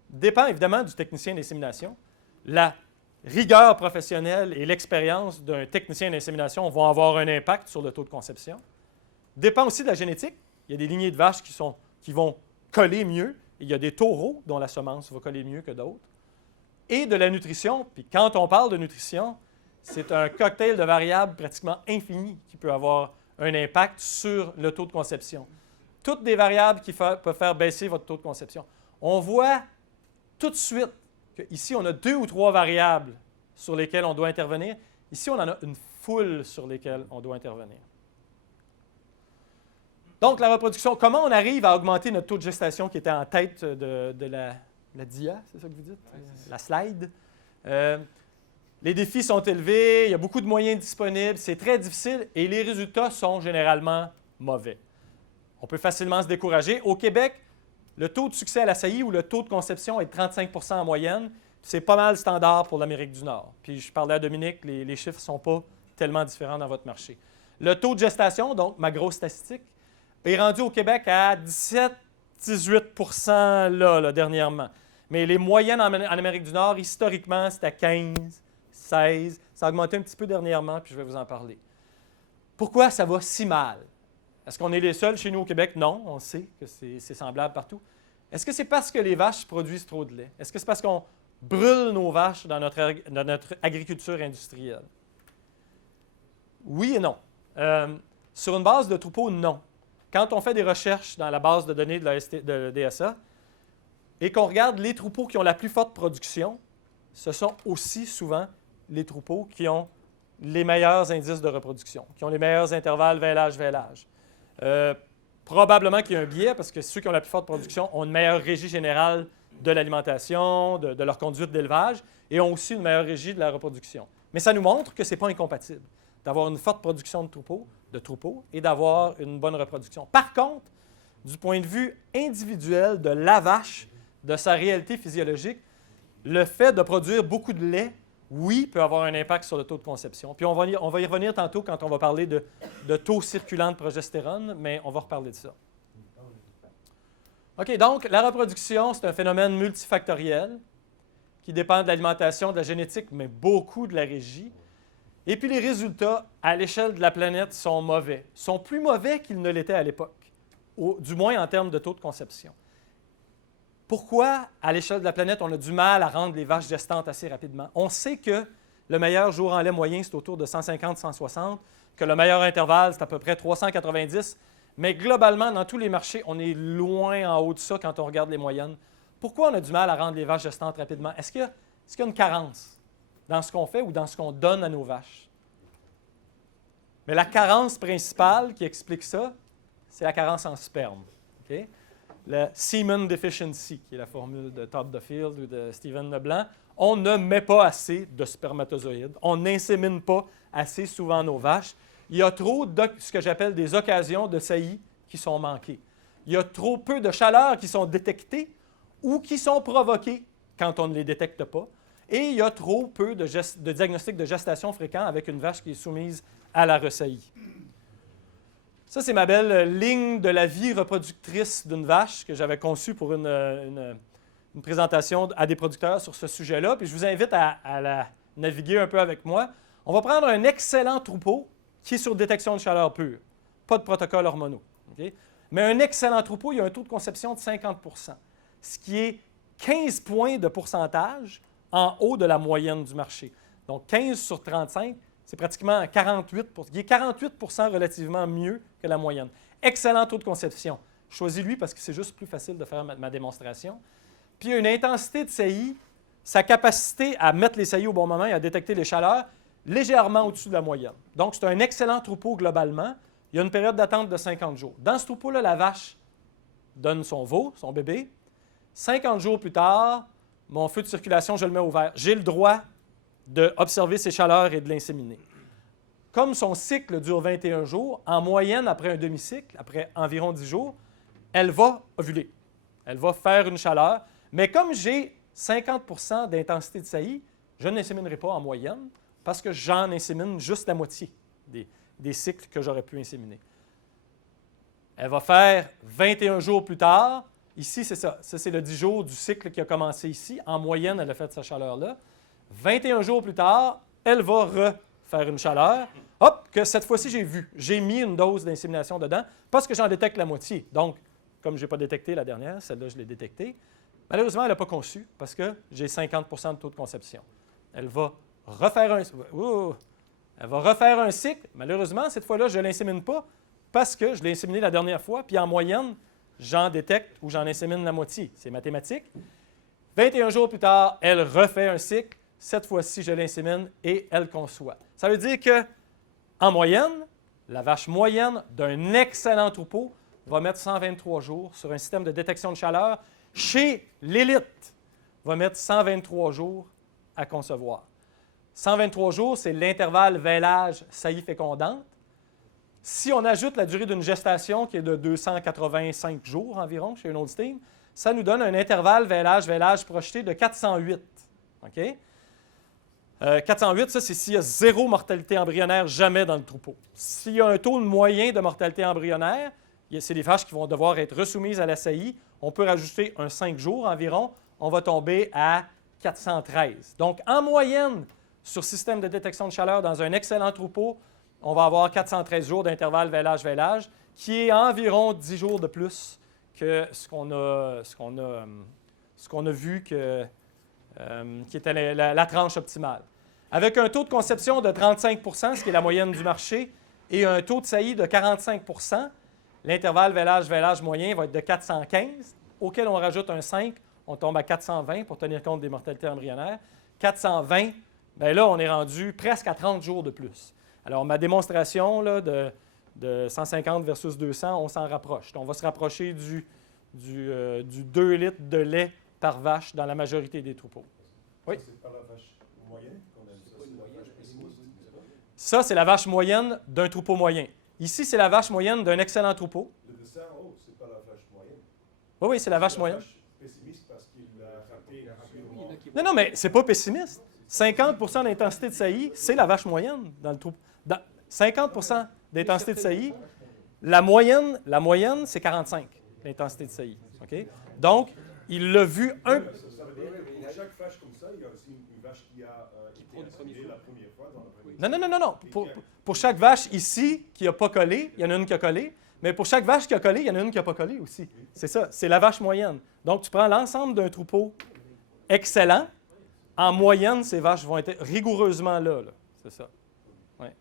Dépend évidemment du technicien d'insémination. La rigueur professionnelle et l'expérience d'un technicien d'insémination vont avoir un impact sur le taux de conception. Dépend aussi de la génétique. Il y a des lignées de vaches qui vont coller mieux. Et il y a des taureaux dont la semence va coller mieux que d'autres. Et de la nutrition. Puis quand on parle de nutrition, c'est un cocktail de variables pratiquement infini qui peut avoir un impact sur le taux de conception. Toutes des variables qui peuvent faire baisser votre taux de conception. On voit tout de suite qu'ici, on a 2 ou 3 variables sur lesquelles on doit intervenir. Ici, on en a une foule sur lesquelles on doit intervenir. Donc, la reproduction, comment on arrive à augmenter notre taux de gestation qui était en tête de la dia, c'est ça que vous dites? Ouais, la slide. Les défis sont élevés, il y a beaucoup de moyens disponibles, c'est très difficile et les résultats sont généralement mauvais. On peut facilement se décourager. Au Québec, le taux de succès à la saillie ou le taux de conception est de 35 % en moyenne. C'est pas mal standard pour l'Amérique du Nord. Puis je parlais à Dominique, les chiffres ne sont pas tellement différents dans votre marché. Le taux de gestation, donc ma grosse statistique, est rendu au Québec à 17-18 % là, dernièrement. Mais les moyennes en Amérique du Nord, historiquement, c'était à 15, 16. Ça a augmenté un petit peu dernièrement, puis je vais vous en parler. Pourquoi ça va si mal? Est-ce qu'on est les seuls chez nous au Québec? Non, on sait que c'est semblable partout. Est-ce que c'est parce que les vaches produisent trop de lait? Est-ce que c'est parce qu'on brûle nos vaches dans notre agriculture industrielle? Oui et non. Sur une base de troupeau, non. Quand on fait des recherches dans la base de données de DSA et qu'on regarde les troupeaux qui ont la plus forte production, ce sont aussi souvent les troupeaux qui ont les meilleurs indices de reproduction, qui ont les meilleurs intervalles vêlage-vêlage. Probablement qu'il y a un biais parce que ceux qui ont la plus forte production ont une meilleure régie générale de l'alimentation, de leur conduite d'élevage et ont aussi une meilleure régie de la reproduction. Mais ça nous montre que ce n'est pas incompatible d'avoir une forte production de troupeaux et d'avoir une bonne reproduction. Par contre, du point de vue individuel de la vache, de sa réalité physiologique, le fait de produire beaucoup de lait, oui, peut avoir un impact sur le taux de conception. Puis on va y revenir tantôt quand on va parler de taux circulant de progestérone, mais on va reparler de ça. OK, donc la reproduction, c'est un phénomène multifactoriel qui dépend de l'alimentation, de la génétique, mais beaucoup de la régie. Et puis les résultats, à l'échelle de la planète, sont mauvais. Sont plus mauvais qu'ils ne l'étaient à l'époque, du moins en termes de taux de conception. Pourquoi, à l'échelle de la planète, on a du mal à rendre les vaches gestantes assez rapidement? On sait que le meilleur jour en lait moyen, c'est autour de 150-160, que le meilleur intervalle, c'est à peu près 390, mais globalement, dans tous les marchés, on est loin en haut de ça quand on regarde les moyennes. Pourquoi on a du mal à rendre les vaches gestantes rapidement? Est-ce qu'il y a une carence dans ce qu'on fait ou dans ce qu'on donne à nos vaches? Mais la carence principale qui explique ça, c'est la carence en sperme. Okay? Le semen deficiency, qui est la formule de Todd Duffield ou de Stephen Leblanc, on ne met pas assez de spermatozoïdes. On n'insémine pas assez souvent nos vaches. Il y a trop de ce que j'appelle des occasions de saillie qui sont manquées. Il y a trop peu de chaleurs qui sont détectées ou qui sont provoquées quand on ne les détecte pas. Et il y a trop peu de diagnostics de gestation fréquents avec une vache qui est soumise à la ressaillie. Ça, c'est ma belle ligne de la vie reproductrice d'une vache que j'avais conçue pour une une présentation à des producteurs sur ce sujet-là, puis je vous invite à la naviguer un peu avec moi. On va prendre un excellent troupeau qui est sur détection de chaleur pure, pas de protocole hormonaux. Okay? Mais un excellent troupeau, il y a un taux de conception de 50 %, ce qui est 15 points de pourcentage en haut de la moyenne du marché. Donc 15 sur 35, c'est pratiquement 48 %, qui est 48 % relativement mieux que la moyenne. Excellent taux de conception. Je choisis lui parce que c'est juste plus facile de faire ma démonstration. Puis une intensité de saillie, sa capacité à mettre les saillies au bon moment et à détecter les chaleurs, légèrement au-dessus de la moyenne. Donc, c'est un excellent troupeau globalement. Il y a une période d'attente de 50 jours. Dans ce troupeau-là, la vache donne son veau, son bébé. 50 jours plus tard, mon feu de circulation, je le mets au vert. J'ai le droit d'observer ses chaleurs et de l'inséminer. Comme son cycle dure 21 jours, en moyenne, après un demi-cycle, après environ 10 jours, elle va ovuler. Elle va faire une chaleur. Mais comme j'ai 50 % d'intensité de saillie, je n'inséminerai pas en moyenne parce que j'en insémine juste la moitié des cycles que j'aurais pu inséminer. Elle va faire 21 jours plus tard. Ici, c'est ça. Ça, c'est le 10 jours du cycle qui a commencé ici. En moyenne, elle a fait sa chaleur-là. 21 jours plus tard, elle va refaire une chaleur. Hop, que cette fois-ci, j'ai vu. J'ai mis une dose d'insémination dedans parce que j'en détecte la moitié. Donc, comme je n'ai pas détecté la dernière, celle-là, je l'ai détectée. Malheureusement, elle n'a pas conçu parce que j'ai 50 % de taux de conception. Elle va refaire un cycle. Malheureusement, cette fois-là, je ne l'insémine pas parce que je l'ai inséminé la dernière fois, puis en moyenne, j'en détecte ou j'en insémine la moitié. C'est mathématique. 21 jours plus tard, elle refait un cycle. Cette fois-ci, je l'insémine et elle conçoit. Ça veut dire que, en moyenne, la vache moyenne d'un excellent troupeau va mettre 123 jours sur un système de détection de chaleur. Chez l'élite, va mettre 123 jours à concevoir. 123 jours, c'est l'intervalle vêlage saillie fécondante. Si on ajoute la durée d'une gestation qui est de 285 jours environ chez une Holstein, ça nous donne un intervalle vêlage projeté de 408. OK? 408, ça, c'est s'il y a zéro mortalité embryonnaire jamais dans le troupeau. S'il y a un taux moyen de mortalité embryonnaire, c'est des vaches qui vont devoir être resoumises à la saillie. On peut rajouter un 5 jours environ. On va tomber à 413. Donc, en moyenne, sur système de détection de chaleur dans un excellent troupeau, on va avoir 413 jours d'intervalle vêlage, qui est environ 10 jours de plus que ce qu'on a vu qui était la tranche optimale. Avec un taux de conception de 35 % ce qui est la moyenne du marché, et un taux de saillie de 45 % l'intervalle vêlage moyen va être de 415, auquel on rajoute un 5, on tombe à 420 pour tenir compte des mortalités embryonnaires. 420, bien là, on est rendu presque à 30 jours de plus. Alors, ma démonstration là, de 150 versus 200, on s'en rapproche. On va se rapprocher du 2 litres de lait par vache dans la majorité des troupeaux. Oui? C'est pas la vache moyenne qu'on aime ça, c'est la vache pessimiste. Ça, c'est la vache moyenne d'un troupeau moyen. Ici, c'est la vache moyenne d'un excellent troupeau. Le dessin en haut, c'est pas la vache moyenne. Oui, c'est la vache moyenne. C'est la vache pessimiste parce qu'il a raté sûrement. Non, mais c'est pas pessimiste. 50 % d'intensité de saillie, c'est la vache moyenne dans le troupeau. 50 % d'intensité de saillie, la moyenne c'est 45, l'intensité de saillie. OK? Donc, il l'a vu un... Ça veut dire que pour chaque vache comme ça, il y a aussi une vache qui a été inséminée la première fois dans la première. Non. Pour chaque vache ici qui n'a pas collé, il y en a une qui a collé. Mais pour chaque vache qui a collé, il y en a une qui n'a pas collé aussi. C'est ça, c'est la vache moyenne. Donc, tu prends l'ensemble d'un troupeau excellent. En moyenne, ces vaches vont être rigoureusement là. C'est ça. Ouais.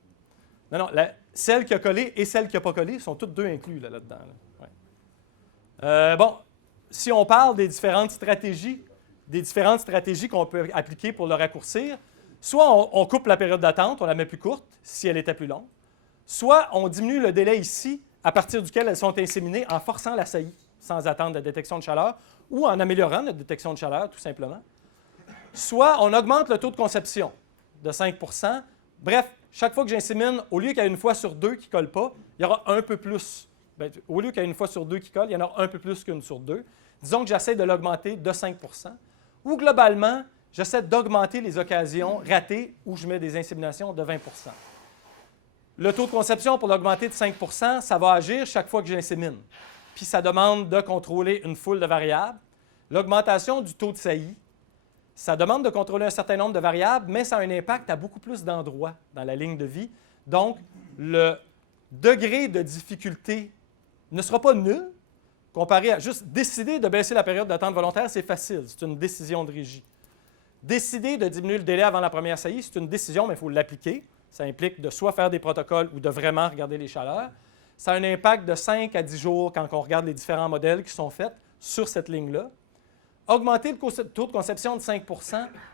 Non, celle qui a collé et celle qui n'a pas collé sont toutes deux inclus là-dedans. Ouais. Bon, si on parle des différentes stratégies qu'on peut appliquer pour le raccourcir, soit on coupe la période d'attente, on la met plus courte si elle était plus longue, soit on diminue le délai ici à partir duquel elles sont inséminées en forçant la saillie sans attendre la détection de chaleur ou en améliorant notre détection de chaleur, tout simplement. Soit on augmente le taux de conception de 5 %. Bref, chaque fois que j'insémine, au lieu qu'il y ait une fois sur deux qui ne colle pas, il y aura un peu plus. Bien, au lieu qu'il y ait une fois sur deux qui colle, il y en aura un peu plus qu'une sur deux. Disons que j'essaie de l'augmenter de 5 % ou globalement, j'essaie d'augmenter les occasions ratées où je mets des inséminations de 20 %. Le taux de conception, pour l'augmenter de 5 % ça va agir chaque fois que j'insémine. Puis ça demande de contrôler une foule de variables. L'augmentation du taux de saillie, ça demande de contrôler un certain nombre de variables, mais ça a un impact à beaucoup plus d'endroits dans la ligne de vie. Donc, le degré de difficulté ne sera pas nul, comparé à juste décider de baisser la période d'attente volontaire, c'est facile, c'est une décision de régie. Décider de diminuer le délai avant la première saillie, c'est une décision, mais il faut l'appliquer. Ça implique de soit faire des protocoles ou de vraiment regarder les chaleurs. Ça a un impact de 5 à 10 jours quand on regarde les différents modèles qui sont faits sur cette ligne-là. Augmenter le taux de conception de 5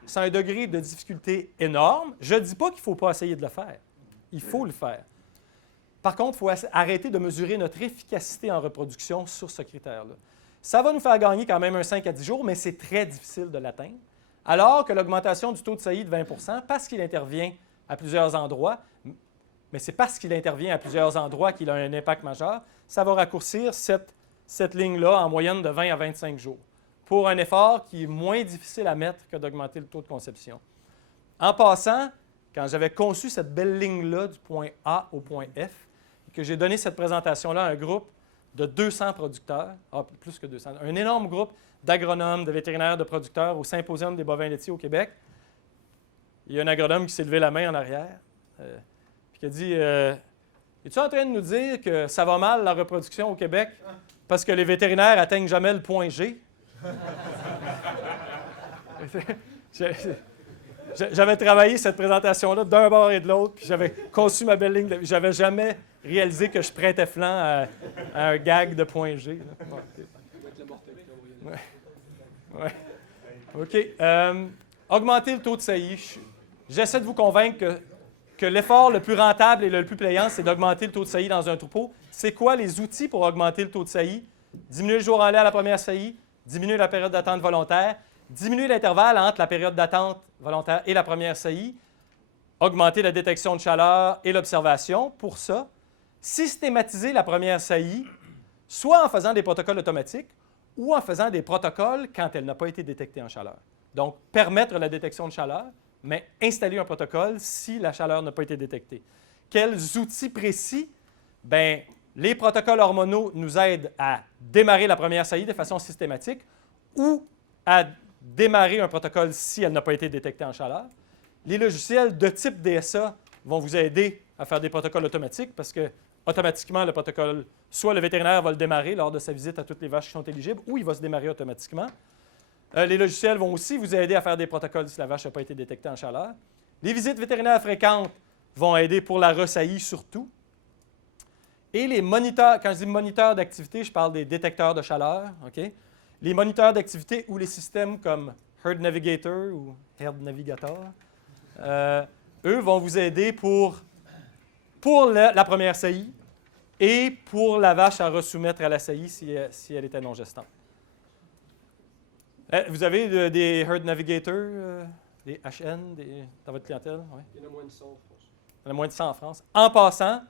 c'est un degré de difficulté énorme. Je ne dis pas qu'il ne faut pas essayer de le faire. Il faut le faire. Par contre, il faut arrêter de mesurer notre efficacité en reproduction sur ce critère-là. Ça va nous faire gagner quand même un 5 à 10 jours, mais c'est très difficile de l'atteindre. Alors que l'augmentation du taux de saillie de 20 parce qu'il intervient à plusieurs endroits, mais c'est parce qu'il intervient à plusieurs endroits qu'il a un impact majeur, ça va raccourcir cette ligne-là en moyenne de 20 à 25 jours pour un effort qui est moins difficile à mettre que d'augmenter le taux de conception. En passant, quand j'avais conçu cette belle ligne-là du point A au point F, et que j'ai donné cette présentation-là à un groupe de 200 producteurs, plus que 200, un énorme groupe d'agronomes, de vétérinaires, de producteurs au Symposium des bovins laitiers au Québec, il y a un agronome qui s'est levé la main en arrière, puis qui a dit es-tu en train de nous dire que ça va mal la reproduction au Québec parce que les vétérinaires n'atteignent jamais le point G? J'avais travaillé cette présentation-là d'un bord et de l'autre, puis j'avais conçu ma belle ligne. J'avais jamais réalisé que je prêtais flanc à un gag de point G. Ouais. OK. Augmenter le taux de saillie. J'essaie de vous convaincre que l'effort le plus rentable et le plus payant, c'est d'augmenter le taux de saillie dans un troupeau. C'est quoi les outils pour augmenter le taux de saillie? Diminuer le jour en lait à la première saillie, diminuer la période d'attente volontaire, diminuer l'intervalle entre la période d'attente volontaire et la première saillie, augmenter la détection de chaleur et l'observation. Pour ça, systématiser la première saillie, soit en faisant des protocoles automatiques ou en faisant des protocoles quand elle n'a pas été détectée en chaleur. Donc, permettre la détection de chaleur, mais installer un protocole si la chaleur n'a pas été détectée. Quels outils précis? Bien, les protocoles hormonaux nous aident à démarrer la première saillie de façon systématique ou à démarrer un protocole si elle n'a pas été détectée en chaleur. Les logiciels de type DSA vont vous aider à faire des protocoles automatiques parce que automatiquement, le protocole, soit le vétérinaire va le démarrer lors de sa visite à toutes les vaches qui sont éligibles ou il va se démarrer automatiquement. Les logiciels vont aussi vous aider à faire des protocoles si la vache n'a pas été détectée en chaleur. Les visites vétérinaires fréquentes vont aider pour la resaillie surtout. Et les moniteurs, quand je dis moniteurs d'activité, je parle des détecteurs de chaleur. Okay? Les moniteurs d'activité ou les systèmes comme Herd Navigator ou Herd Navigator, eux vont vous aider pour la première saillie et pour la vache à resoumettre à la saillie si elle était non gestante. Vous avez des Herd Navigator, des HN dans votre clientèle? Ouais. Il y en a moins de 100 en France. Il y en a moins de 100 en France. En passant,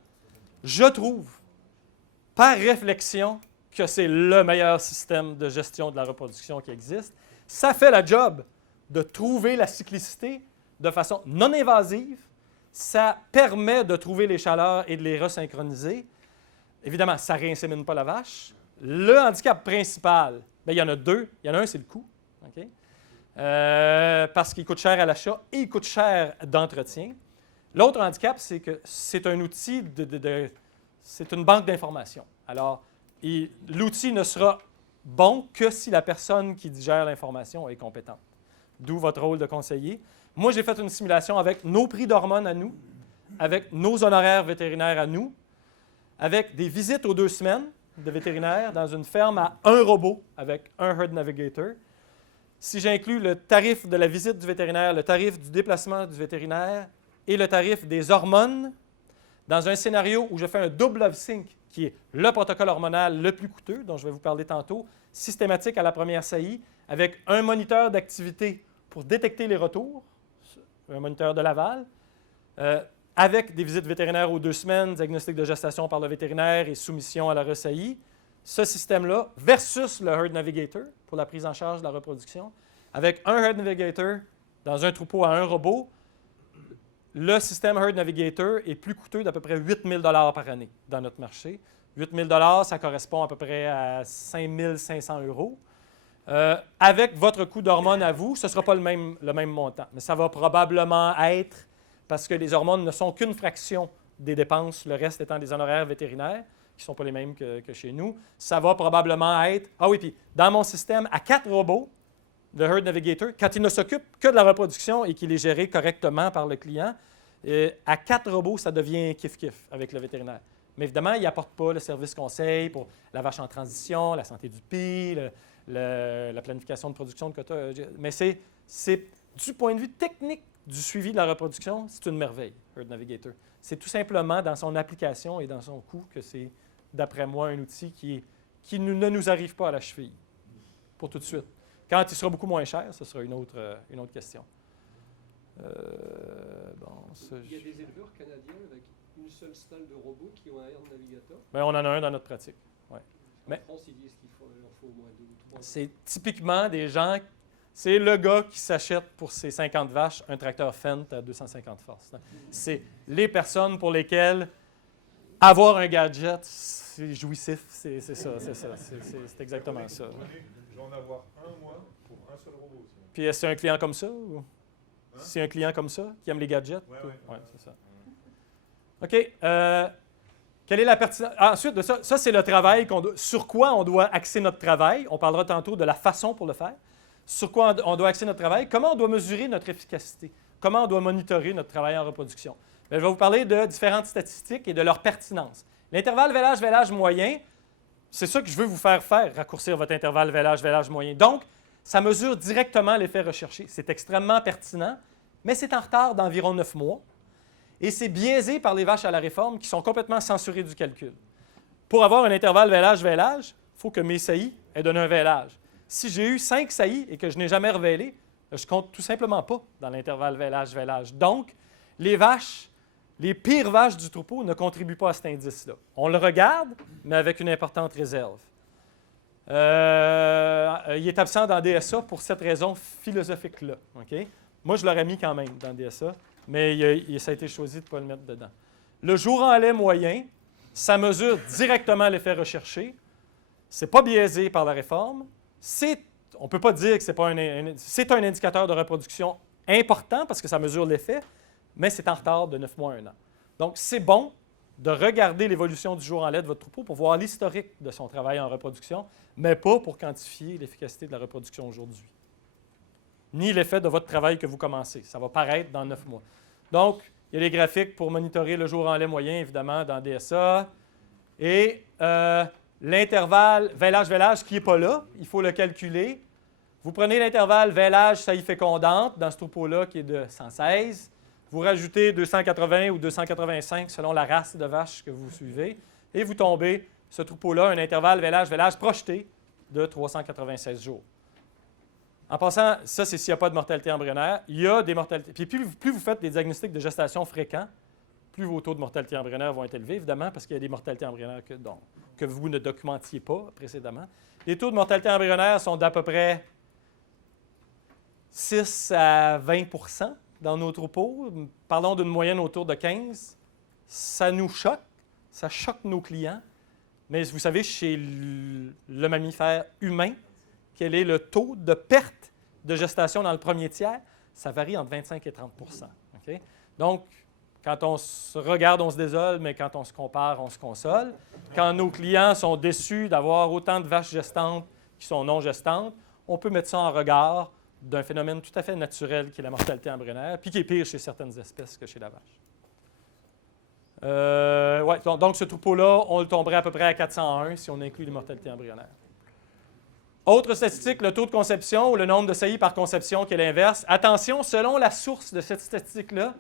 je trouve, par réflexion, que c'est le meilleur système de gestion de la reproduction qui existe. Ça fait la job de trouver la cyclicité de façon non invasive. Ça permet de trouver les chaleurs et de les resynchroniser. Évidemment, ça ne réinsémine pas la vache. Le handicap principal, bien, il y en a deux. Il y en a un, c'est le coût. Okay? Parce qu'il coûte cher à l'achat et il coûte cher d'entretien. L'autre handicap, c'est que c'est un outil c'est une banque d'informations. Alors, l'outil ne sera bon que si la personne qui gère l'information est compétente. D'où votre rôle de conseiller. Moi, j'ai fait une simulation avec nos prix d'hormones à nous, avec nos honoraires vétérinaires à nous, avec des visites aux 2 semaines de vétérinaire dans une ferme à un robot avec un Herd Navigator. Si j'inclus le tarif de la visite du vétérinaire, le tarif du déplacement du vétérinaire et le tarif des hormones, dans un scénario où je fais un double of sync, qui est le protocole hormonal le plus coûteux, dont je vais vous parler tantôt, systématique à la première saillie, avec un moniteur d'activité pour détecter les retours, un moniteur de Laval, avec des visites vétérinaires aux 2 semaines, diagnostic de gestation par le vétérinaire et soumission à la resaillie. Ce système-là versus le Herd Navigator pour la prise en charge de la reproduction. Avec un Herd Navigator dans un troupeau à un robot, le système Herd Navigator est plus coûteux d'à peu près 8 000 par année dans notre marché. 8 000 ça correspond à peu près à 5 500 €. Avec votre coût d'hormones à vous, ce ne sera pas le même montant, mais ça va probablement être, parce que les hormones ne sont qu'une fraction des dépenses, le reste étant des honoraires vétérinaires, qui ne sont pas les mêmes que chez nous, ça va probablement être... Ah oui, puis dans mon système, à 4 robots, de Herd Navigator, quand il ne s'occupe que de la reproduction et qu'il est géré correctement par le client, à 4 robots, ça devient kiff-kiff avec le vétérinaire. Mais évidemment, il n'apporte pas le service conseil pour la vache en transition, la santé du pis, la planification de production de quotas. Mais c'est du point de vue technique du suivi de la reproduction, c'est une merveille, Herd Navigator. C'est tout simplement dans son application et dans son coût que c'est, d'après moi, un outil qui ne nous arrive pas à la cheville, pour tout de suite. Quand il sera beaucoup moins cher, ce sera une autre question. Il y a des éleveurs canadiens avec une seule stalle de robots qui ont un Herd Navigator. Bien, on en a un dans notre pratique. Ouais. En France, ils disent qu'il leur faut au moins 2 ou 3. C'est typiquement des gens... C'est le gars qui s'achète pour ses 50 vaches un tracteur Fendt à 250 forces. C'est les personnes pour lesquelles avoir un gadget, c'est jouissif. C'est ça. C'est exactement ça. Je vais en avoir un, moi, pour un seul robot aussi. Puis est-ce que c'est un client comme ça? Ou? C'est un client comme ça qui aime les gadgets? Oui, c'est ça. OK. Quelle est la pertinence? Ensuite de ça, c'est le travail sur quoi on doit axer notre travail. On parlera tantôt de la façon pour le faire. Sur quoi on doit axer notre travail, comment on doit mesurer notre efficacité, comment on doit monitorer notre travail en reproduction. Bien, je vais vous parler de différentes statistiques et de leur pertinence. L'intervalle vélage-vélage moyen, c'est ça que je veux vous faire, raccourcir votre intervalle vélage-vélage moyen. Donc, ça mesure directement l'effet recherché. C'est extrêmement pertinent, mais c'est en retard d'environ 9 mois. Et c'est biaisé par les vaches à la réforme qui sont complètement censurées du calcul. Pour avoir un intervalle vélage-vélage, il faut que mes saillies aient donné un vélage. Si j'ai eu 5 saillies et que je n'ai jamais révélé, je ne compte tout simplement pas dans l'intervalle vélage-vélage. Donc, les pires vaches du troupeau ne contribuent pas à cet indice-là. On le regarde, mais avec une importante réserve. Il est absent dans DSA pour cette raison philosophique-là. Okay? Moi, je l'aurais mis quand même dans DSA, mais ça a été choisi de ne pas le mettre dedans. Le jour en lait moyen, ça mesure directement l'effet recherché. Ce n'est pas biaisé par la réforme. On ne peut pas dire que c'est un indicateur de reproduction important parce que ça mesure l'effet, mais c'est en retard de 9 mois à 1 an. Donc, c'est bon de regarder l'évolution du jour en lait de votre troupeau pour voir l'historique de son travail en reproduction, mais pas pour quantifier l'efficacité de la reproduction aujourd'hui, ni l'effet de votre travail que vous commencez. Ça va paraître dans 9 mois. Donc, il y a les graphiques pour monitorer le jour en lait moyen, évidemment, dans DSA. Et l'intervalle vélage-vélage qui n'est pas là, il faut le calculer. Vous prenez l'intervalle vélage saillie fécondante dans ce troupeau-là qui est de 116. Vous rajoutez 280 ou 285 selon la race de vache que vous suivez. Et vous tombez, ce troupeau-là, un intervalle vélage-vélage projeté de 396 jours. En passant, ça, c'est s'il n'y a pas de mortalité embryonnaire. Il y a des mortalités. Puis plus vous faites des diagnostics de gestation fréquents, plus vos taux de mortalité embryonnaire vont être élevés, évidemment, parce qu'il y a des mortalités embryonnaires que vous ne documentiez pas précédemment. Les taux de mortalité embryonnaire sont d'à peu près 6 à 20 % dans nos troupeaux. Parlons d'une moyenne autour de 15. Ça nous choque, ça choque nos clients. Mais vous savez, chez le mammifère humain, quel est le taux de perte de gestation dans le premier tiers? Ça varie entre 25 et 30 %. Okay? Donc, quand on se regarde, on se désole, mais quand on se compare, on se console. Quand nos clients sont déçus d'avoir autant de vaches gestantes qui sont non gestantes, on peut mettre ça en regard d'un phénomène tout à fait naturel qui est la mortalité embryonnaire, puis qui est pire chez certaines espèces que chez la vache. Donc, ce troupeau-là, on le tomberait à peu près à 401 si on inclut les mortalités embryonnaires. Autre statistique, le taux de conception ou le nombre de saillies par conception qui est l'inverse. Attention, selon la source de cette statistique-là,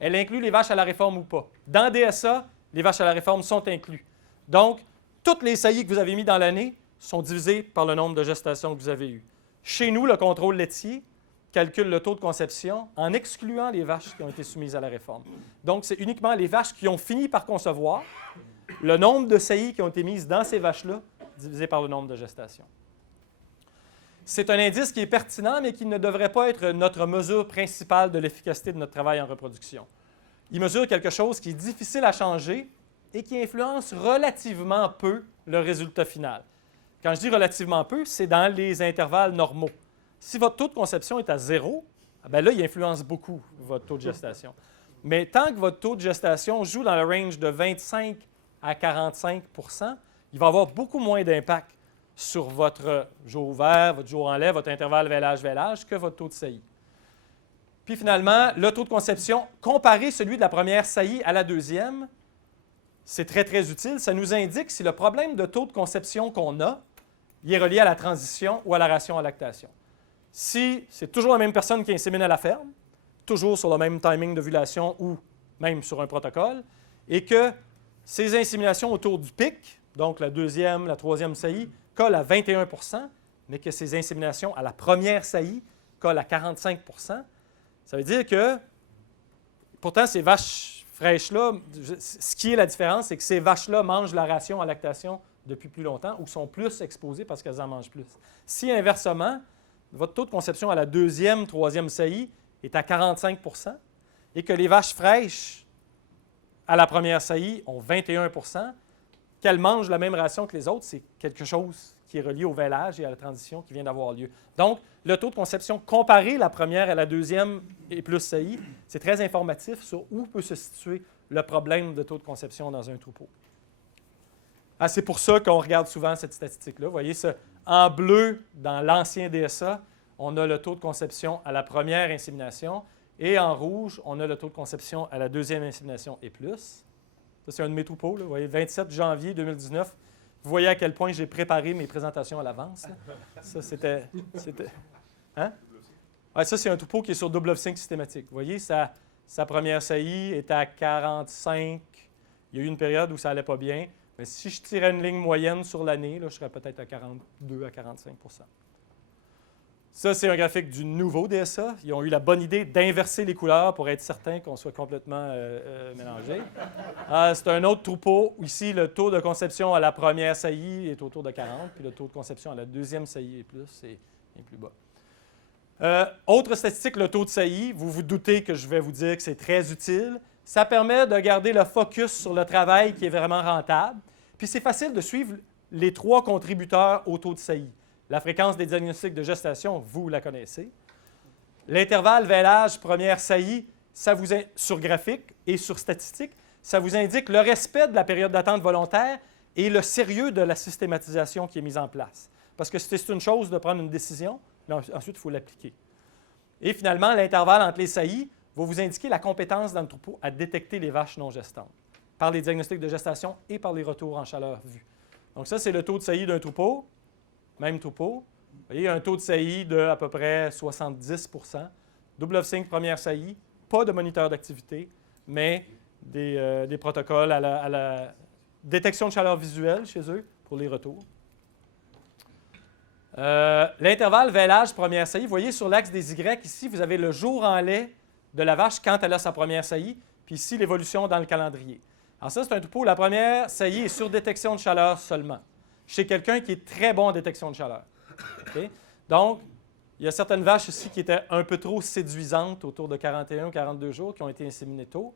elle inclut les vaches à la réforme ou pas. Dans DSA, les vaches à la réforme sont inclus. Donc, toutes les saillies que vous avez mises dans l'année sont divisées par le nombre de gestations que vous avez eues. Chez nous, le contrôle laitier calcule le taux de conception en excluant les vaches qui ont été soumises à la réforme. Donc, c'est uniquement les vaches qui ont fini par concevoir, le nombre de saillies qui ont été mises dans ces vaches-là, divisé par le nombre de gestations. C'est un indice qui est pertinent, mais qui ne devrait pas être notre mesure principale de l'efficacité de notre travail en reproduction. Il mesure quelque chose qui est difficile à changer et qui influence relativement peu le résultat final. quand je dis relativement peu, c'est dans les intervalles normaux. Si votre taux de conception est à 0, bien là, il influence beaucoup votre taux de gestation. Mais tant que votre taux de gestation joue dans le range de 25 à 45 %, il va avoir beaucoup moins d'impact sur votre jour ouvert, votre jour en lait, votre intervalle vélage-vélage que votre taux de saillie. Puis finalement, le taux de conception, comparé celui de la première saillie à la deuxième, c'est très, très utile. Ça nous indique si le problème de taux de conception qu'on a, il est relié à la transition ou à la ration à lactation. Si c'est toujours la même personne qui insémine à la ferme, toujours sur le même timing d'ovulation ou même sur un protocole, et que ces inséminations autour du pic, donc la deuxième, la troisième saillie, collent à 21 %, mais que ces inséminations à la première saillie collent à 45 %, ça veut dire que, pourtant, ces vaches fraîches-là, ce qui est la différence, c'est que ces vaches-là mangent la ration à lactation depuis plus longtemps ou sont plus exposées parce qu'elles en mangent plus. Si, inversement, votre taux de conception à la deuxième, troisième saillie est à 45 % et que les vaches fraîches à la première saillie ont 21 %, qu'elles mangent la même ration que les autres, c'est quelque chose qui est relié au vélage et à la transition qui vient d'avoir lieu. Donc, le taux de conception comparé la première à la deuxième et plus saillie, c'est très informatif sur où peut se situer le problème de taux de conception dans un troupeau. Ah, c'est pour ça qu'on regarde souvent cette statistique-là. Vous voyez, en bleu, dans l'ancien DSA, on a le taux de conception à la première insémination, et en rouge, on a le taux de conception à la deuxième insémination et plus. Ça, c'est un de mes troupeaux. Là. Vous voyez, 27 janvier 2019. Vous voyez à quel point j'ai préparé mes présentations à l'avance. Ça, c'était... Hein? Ouais, ça, c'est un troupeau qui est sur double off-sync systématique. Vous voyez, sa première saillie est à 45. Il y a eu une période où ça n'allait pas bien. Mais si je tirais une ligne moyenne sur l'année, là, je serais peut-être à 42 à 45 %. Ça, c'est un graphique du nouveau DSA. Ils ont eu la bonne idée d'inverser les couleurs pour être certain qu'on soit complètement mélangé. C'est un autre troupeau. Ici, le taux de conception à la première saillie est autour de 40, puis le taux de conception à la deuxième saillie est plus, c'est bien plus bas. Autre statistique, le taux de saillie. Vous vous doutez que je vais vous dire que c'est très utile. Ça permet de garder le focus sur le travail qui est vraiment rentable. Puis c'est facile de suivre les 3 contributeurs au taux de saillie. La fréquence des diagnostics de gestation, vous la connaissez. L'intervalle vélage première saillie, sur graphique et sur statistique, ça vous indique le respect de la période d'attente volontaire et le sérieux de la systématisation qui est mise en place. Parce que c'est une chose de prendre une décision, mais ensuite, il faut l'appliquer. Et finalement, l'intervalle entre les saillies va vous indiquer la compétence dans le troupeau à détecter les vaches non gestantes par les diagnostics de gestation et par les retours en chaleur vus. Donc ça, c'est le taux de saillie d'un troupeau. Même troupeau. Vous voyez, un taux de saillie de à peu près 70 %. Double off-sync, première saillie. Pas de moniteur d'activité, mais des protocoles à la détection de chaleur visuelle chez eux pour les retours. L'intervalle vélage, première saillie. Vous voyez, sur l'axe des Y, ici, vous avez le jour en lait de la vache quand elle a sa première saillie, puis ici, l'évolution dans le calendrier. Alors ça, c'est un troupeau. La première saillie est sur détection de chaleur seulement, chez quelqu'un qui est très bon en détection de chaleur. Okay? Donc, il y a certaines vaches ici qui étaient un peu trop séduisantes, autour de 41 ou 42 jours, qui ont été inséminées tôt.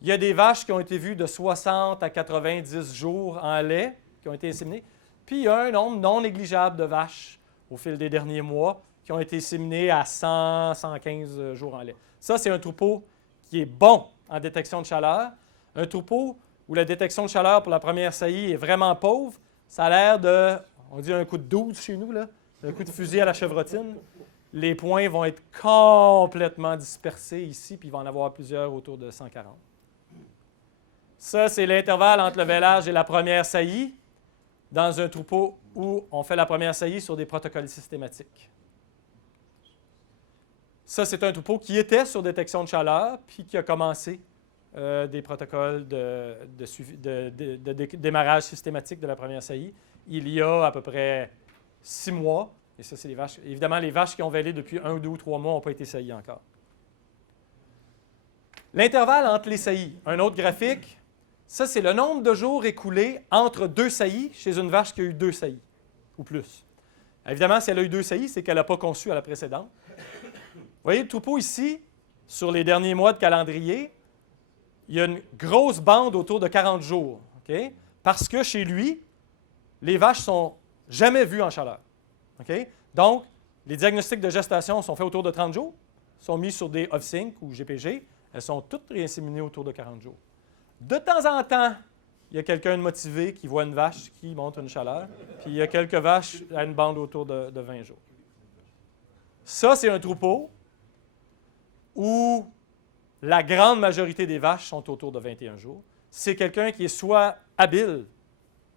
Il y a des vaches qui ont été vues de 60 à 90 jours en lait, qui ont été inséminées. Puis, il y a un nombre non négligeable de vaches, au fil des derniers mois, qui ont été inséminées à 100, 115 jours en lait. Ça, c'est un troupeau qui est bon en détection de chaleur. Un troupeau où la détection de chaleur pour la première saillie est vraiment pauvre. Ça a l'air de, on dit un coup de 12 chez nous, là, un coup de fusil à la chevrotine. Les points vont être complètement dispersés ici, puis il va en avoir plusieurs autour de 140. Ça, c'est l'intervalle entre le vélage et la première saillie dans un troupeau où on fait la première saillie sur des protocoles systématiques. Ça, c'est un troupeau qui était sur détection de chaleur, puis qui a commencé des protocoles de démarrage systématique de la première saillie il y a à peu près 6 mois. Et ça, c'est les vaches. Évidemment, les vaches qui ont vélé depuis 1, 2 ou 3 mois n'ont pas été saillies encore. L'intervalle entre les saillies, un autre graphique, ça, c'est le nombre de jours écoulés entre 2 saillies chez une vache qui a eu 2 saillies ou plus. Évidemment, si elle a eu 2 saillies, c'est qu'elle n'a pas conçu à la précédente. Vous voyez le troupeau ici, sur les derniers mois de calendrier, il y a une grosse bande autour de 40 jours. Okay? Parce que chez lui, les vaches sont jamais vus en chaleur. OK? Donc, les diagnostics de gestation sont faits autour de 30 jours, sont mis sur des off-sync ou GPG. Elles sont toutes réinséminées autour de 40 jours. De temps en temps, il y a quelqu'un de motivé qui voit une vache qui montre une chaleur, puis il y a quelques vaches à une bande autour de 20 jours. Ça, c'est un troupeau où la grande majorité des vaches sont autour de 21 jours. C'est quelqu'un qui est soit habile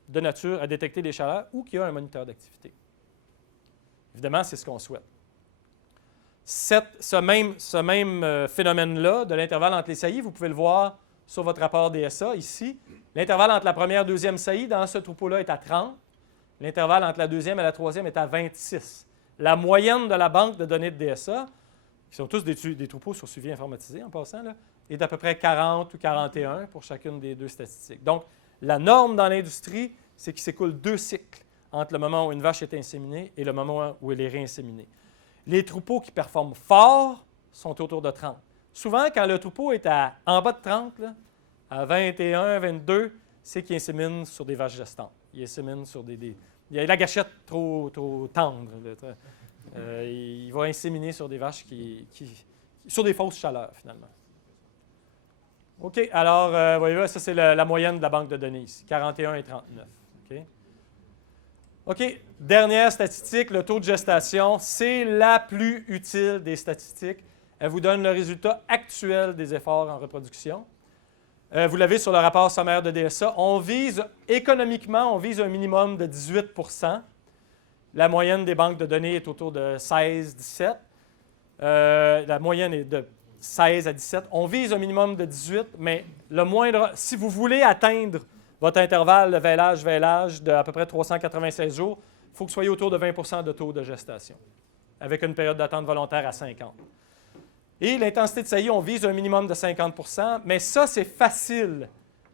de nature à détecter les chaleurs ou qui a un moniteur d'activité. Évidemment, c'est ce qu'on souhaite. Ce même phénomène-là, de l'intervalle entre les saillies, vous pouvez le voir sur votre rapport DSA ici. L'intervalle entre la première et la deuxième saillie dans ce troupeau-là est à 30. L'intervalle entre la deuxième et la troisième est à 26. La moyenne de la banque de données de DSA, qui sont tous des troupeaux sur suivi informatisé en passant, là, est d'à peu près 40 ou 41 pour chacune des deux statistiques. Donc, la norme dans l'industrie, c'est qu'il s'écoule 2 cycles entre le moment où une vache est inséminée et le moment où elle est réinséminée. Les troupeaux qui performent fort sont autour de 30. Souvent, quand le troupeau est en bas de 30, là, à 21, 22, c'est qu'il insémine sur des vaches gestantes. Il insémine sur il y a la gâchette trop tendre. Là, il va inséminer sur des vaches sur des fausses chaleurs, finalement. OK, alors, voyez-vous, ça, c'est la moyenne de la banque de données ici, 41 et 39. OK, dernière statistique, le taux de gestation, c'est la plus utile des statistiques. Elle vous donne le résultat actuel des efforts en reproduction. Vous l'avez sur le rapport sommaire de DSA. Économiquement, on vise un minimum de 18 %. La moyenne des banques de données est autour de 16-17. La moyenne est de 16 à 17. On vise un minimum de 18, mais le moindre, si vous voulez atteindre votre intervalle de vêlage de à peu près 396 jours, il faut que vous soyez autour de 20 % de taux de gestation, avec une période d'attente volontaire à 50. Et l'intensité de saillie, on vise un minimum de 50 %, mais ça, c'est facile.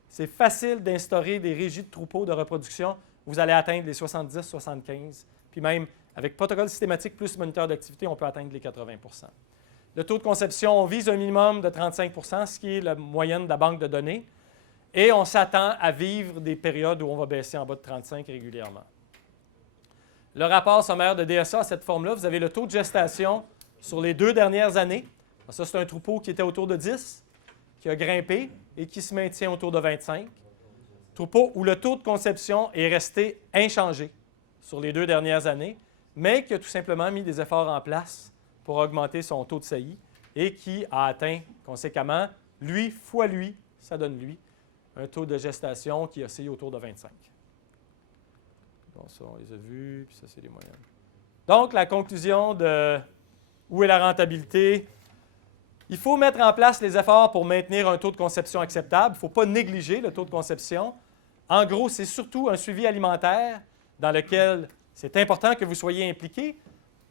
C'est facile d'instaurer des régies de troupeaux de reproduction. Vous allez atteindre les 70, 75, puis même avec protocole systématique plus moniteur d'activité, on peut atteindre les 80 %. Le taux de conception, on vise un minimum de 35 %, ce qui est la moyenne de la banque de données. Et on s'attend à vivre des périodes où on va baisser en bas de 35 régulièrement. Le rapport sommaire de DSA a cette forme-là. Vous avez le taux de gestation sur les 2 dernières années. Ça, c'est un troupeau qui était autour de 10, qui a grimpé et qui se maintient autour de 25. Troupeau où le taux de conception est resté inchangé sur les 2 dernières années, mais qui a tout simplement mis des efforts en place pour augmenter son taux de saillie et qui a atteint conséquemment, lui fois lui, ça donne lui, un taux de gestation qui oscille autour de 25. Bon, ça, on les a vus, puis ça, c'est les moyennes. Donc, la conclusion de où est la rentabilité? Il faut mettre en place les efforts pour maintenir un taux de conception acceptable. Il ne faut pas négliger le taux de conception. En gros, c'est surtout un suivi alimentaire dans lequel c'est important que vous soyez impliqué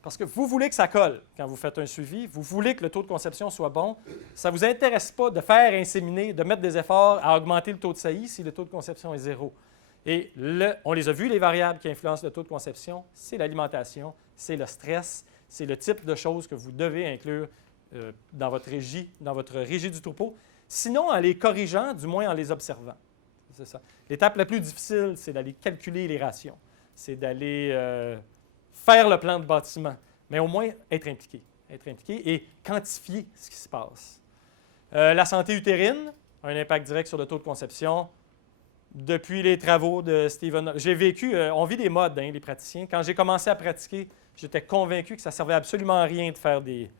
parce que vous voulez que ça colle quand vous faites un suivi. Vous voulez que le taux de conception soit bon. Ça ne vous intéresse pas de faire inséminer, de mettre des efforts à augmenter le taux de saillie si le taux de conception est 0. Et on les a vus, les variables qui influencent le taux de conception. C'est l'alimentation, c'est le stress, c'est le type de choses que vous devez inclure dans votre régie du troupeau. Sinon, en les corrigeant, du moins en les observant. C'est ça. L'étape la plus difficile, c'est d'aller calculer les rations. C'est d'aller faire le plan de bâtiment, mais au moins être impliqué et quantifier ce qui se passe. La santé utérine a un impact direct sur le taux de conception. Depuis les travaux de Stephen, j'ai vécu, on vit des modes, les praticiens. Quand j'ai commencé à pratiquer, j'étais convaincu que ça ne servait absolument à rien de faire des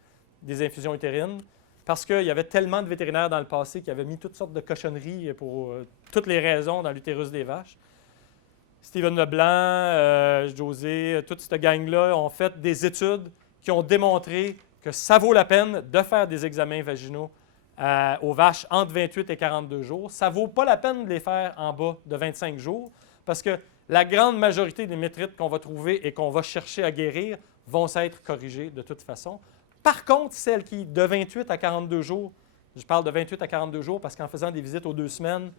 infusions utérines parce qu'il y avait tellement de vétérinaires dans le passé qui avaient mis toutes sortes de cochonneries pour toutes les raisons dans l'utérus des vaches. Stephen Leblanc, José, toute cette gang-là ont fait des études qui ont démontré que ça vaut la peine de faire des examens vaginaux aux vaches entre 28 et 42 jours. Ça ne vaut pas la peine de les faire en bas de 25 jours parce que la grande majorité des métrites qu'on va trouver et qu'on va chercher à guérir vont s'être corrigées de toute façon. Par contre, celles qui, de 28 à 42 jours, je parle de 28 à 42 jours parce qu'en faisant des visites aux 2 semaines,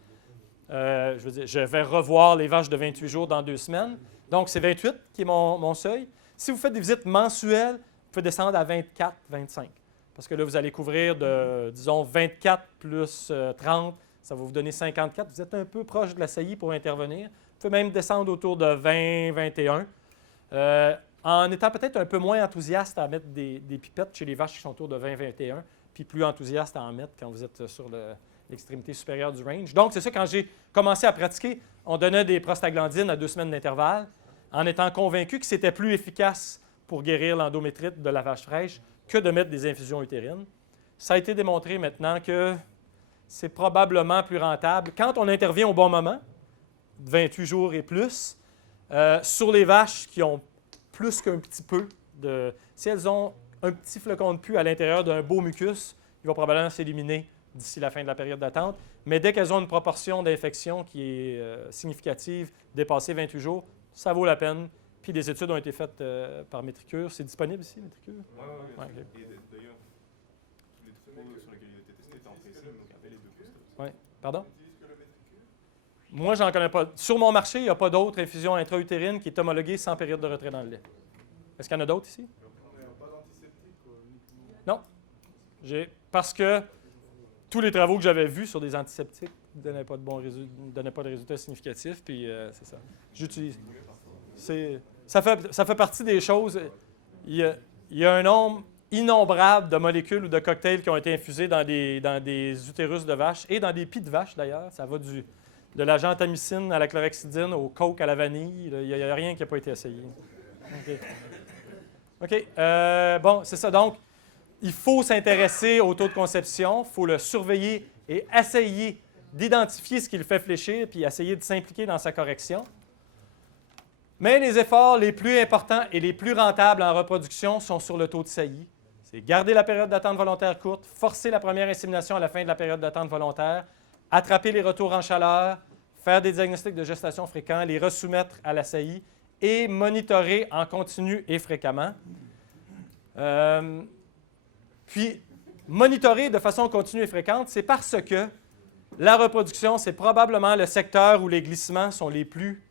je vais revoir les vaches de 28 jours dans 2 semaines. Donc, c'est 28 qui est mon seuil. Si vous faites des visites mensuelles, vous pouvez descendre à 24, 25. Parce que là, vous allez couvrir de, disons, 24 plus 30, ça va vous donner 54. Vous êtes un peu proche de la saillie pour intervenir. Vous pouvez même descendre autour de 20, 21. en étant peut-être un peu moins enthousiaste à mettre des pipettes chez les vaches qui sont autour de 20-21, puis plus enthousiaste à en mettre quand vous êtes sur l'extrémité supérieure du range. Donc, c'est ça, quand j'ai commencé à pratiquer, on donnait des prostaglandines à 2 semaines d'intervalle, en étant convaincu que c'était plus efficace pour guérir l'endométrite de la vache fraîche que de mettre des infusions utérines. Ça a été démontré maintenant que c'est probablement plus rentable quand on intervient au bon moment, 28 jours et plus, sur les vaches qui ont plus qu'un petit peu de... Si elles ont un petit flocon de pus à l'intérieur d'un beau mucus, il va probablement s'éliminer d'ici la fin de la période d'attente. Mais dès qu'elles ont une proportion d'infection qui est significative, dépassée 28 jours, ça vaut la peine. Puis des études ont été faites par Métricure. C'est disponible ici, Métricure? Oui, Ouais, okay. ok. Et d'ailleurs, tous les troupeaux sur lesquels il a été testé étaient en précis, donc il y avait les deux postes. Oui. Pardon? On utilise que le métricure. Moi, j'en connais pas. Sur mon marché, il n'y a pas d'autre infusion intra-utérine qui est homologuée sans période de retrait dans le lait. Est-ce qu'il y en a d'autres ici? On n'a pas d'antiseptique, quoi, uniquement. Non. Parce que tous les travaux que j'avais vus sur des antiseptiques ne donnaient pas de résultats significatifs, puis c'est ça. J'utilise. Ça fait partie des choses. Il y a un nombre innombrable de molécules ou de cocktails qui ont été infusés dans des utérus de vache et dans des pies de vache, d'ailleurs. Ça va de la gentamicine à la chlorhexidine, au coke à la vanille. Il n'y a rien qui n'a pas été essayé. OK. Bon, c'est ça. Donc, il faut s'intéresser au taux de conception, il faut le surveiller et essayer d'identifier ce qui le fait fléchir, puis essayer de s'impliquer dans sa correction. Mais les efforts les plus importants et les plus rentables en reproduction sont sur le taux de saillie. C'est garder la période d'attente volontaire courte, forcer la première insémination à la fin de la période d'attente volontaire, attraper les retours en chaleur, faire des diagnostics de gestation fréquents, les resoumettre à la saillie et monitorer en continu et fréquemment. Puis, monitorer de façon continue et fréquente, c'est parce que la reproduction, c'est probablement le secteur où les glissements sont les plus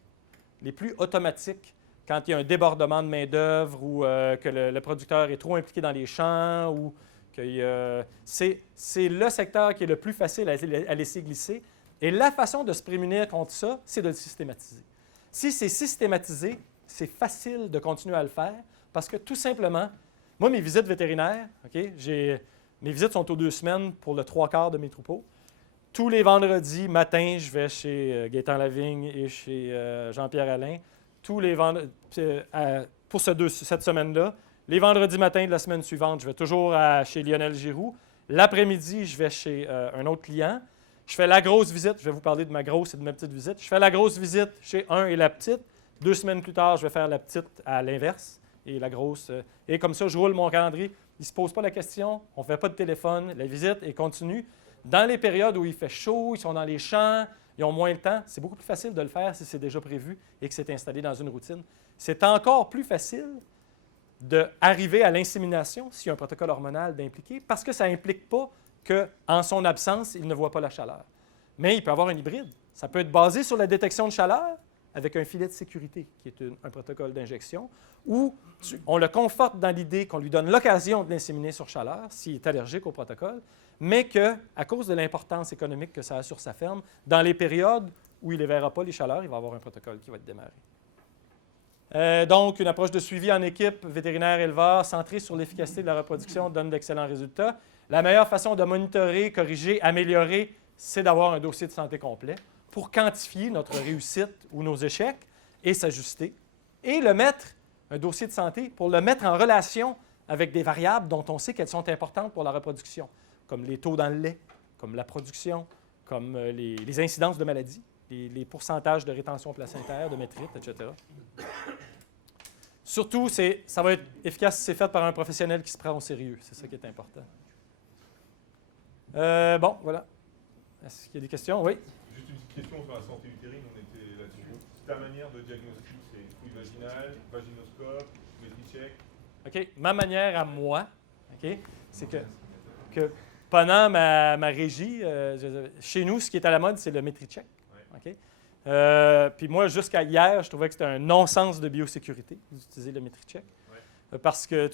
automatiques quand il y a un débordement de main-d'œuvre ou que le producteur est trop impliqué dans les champs ou que c'est le secteur qui est le plus facile à laisser glisser. Et la façon de se prémunir contre ça, c'est de le systématiser. Si c'est systématisé, c'est facile de continuer à le faire parce que tout simplement, moi, mes visites vétérinaires, mes visites sont aux 2 semaines pour le 3/4 de mes troupeaux. Tous les vendredis matin, je vais chez Gaétan Lavigne et chez Jean-Pierre Alain. Tous les vendredis, pour cette semaine-là, les vendredis matins de la semaine suivante, je vais toujours chez Lionel Giroux. L'après-midi, je vais chez un autre client. Je fais la grosse visite. Je vais vous parler de ma grosse et de ma petite visite. Je fais la grosse visite chez un et la petite. 2 semaines plus tard, je vais faire la petite à l'inverse et la grosse. Et comme ça, je roule mon calendrier. Il ne se pose pas la question. On ne fait pas de téléphone. La visite est continue. Dans les périodes où il fait chaud, ils sont dans les champs, ils ont moins de temps, c'est beaucoup plus facile de le faire si c'est déjà prévu et que c'est installé dans une routine. C'est encore plus facile d'arriver à l'insémination s'il y a un protocole hormonal d'impliquer parce que ça n'implique pas qu'en son absence, il ne voit pas la chaleur. Mais il peut avoir un hybride. Ça peut être basé sur la détection de chaleur avec un filet de sécurité qui est un protocole d'injection ou on le conforte dans l'idée qu'on lui donne l'occasion de l'inséminer sur chaleur s'il est allergique au protocole, mais qu'à cause de l'importance économique que ça a sur sa ferme, dans les périodes où il ne verra pas les chaleurs, il va avoir un protocole qui va être démarré. Donc, une approche de suivi en équipe vétérinaire-éleveur centrée sur l'efficacité de la reproduction donne d'excellents résultats. La meilleure façon de monitorer, corriger, améliorer, c'est d'avoir un dossier de santé complet pour quantifier notre réussite ou nos échecs et s'ajuster. Et un dossier de santé, pour le mettre en relation avec des variables dont on sait qu'elles sont importantes pour la reproduction, comme les taux dans le lait, comme la production, comme les incidences de maladies, les pourcentages de rétention placentaire, de métrite, etc. Surtout, ça va être efficace si c'est fait par un professionnel qui se prend au sérieux. C'est ça qui est important. Bon, voilà. Est-ce qu'il y a des questions? Oui? Juste une petite question sur la santé utérine, on était là-dessus. Ta manière de diagnostic, c'est fouille vaginale, vaginoscope, métricheck? OK. Ma manière à moi, OK, c'est que pendant ma régie, chez nous, ce qui est à la mode, c'est le métricheck. OK? Puis moi, jusqu'à hier, je trouvais que c'était un non-sens de biosécurité d'utiliser le métricheck. Parce que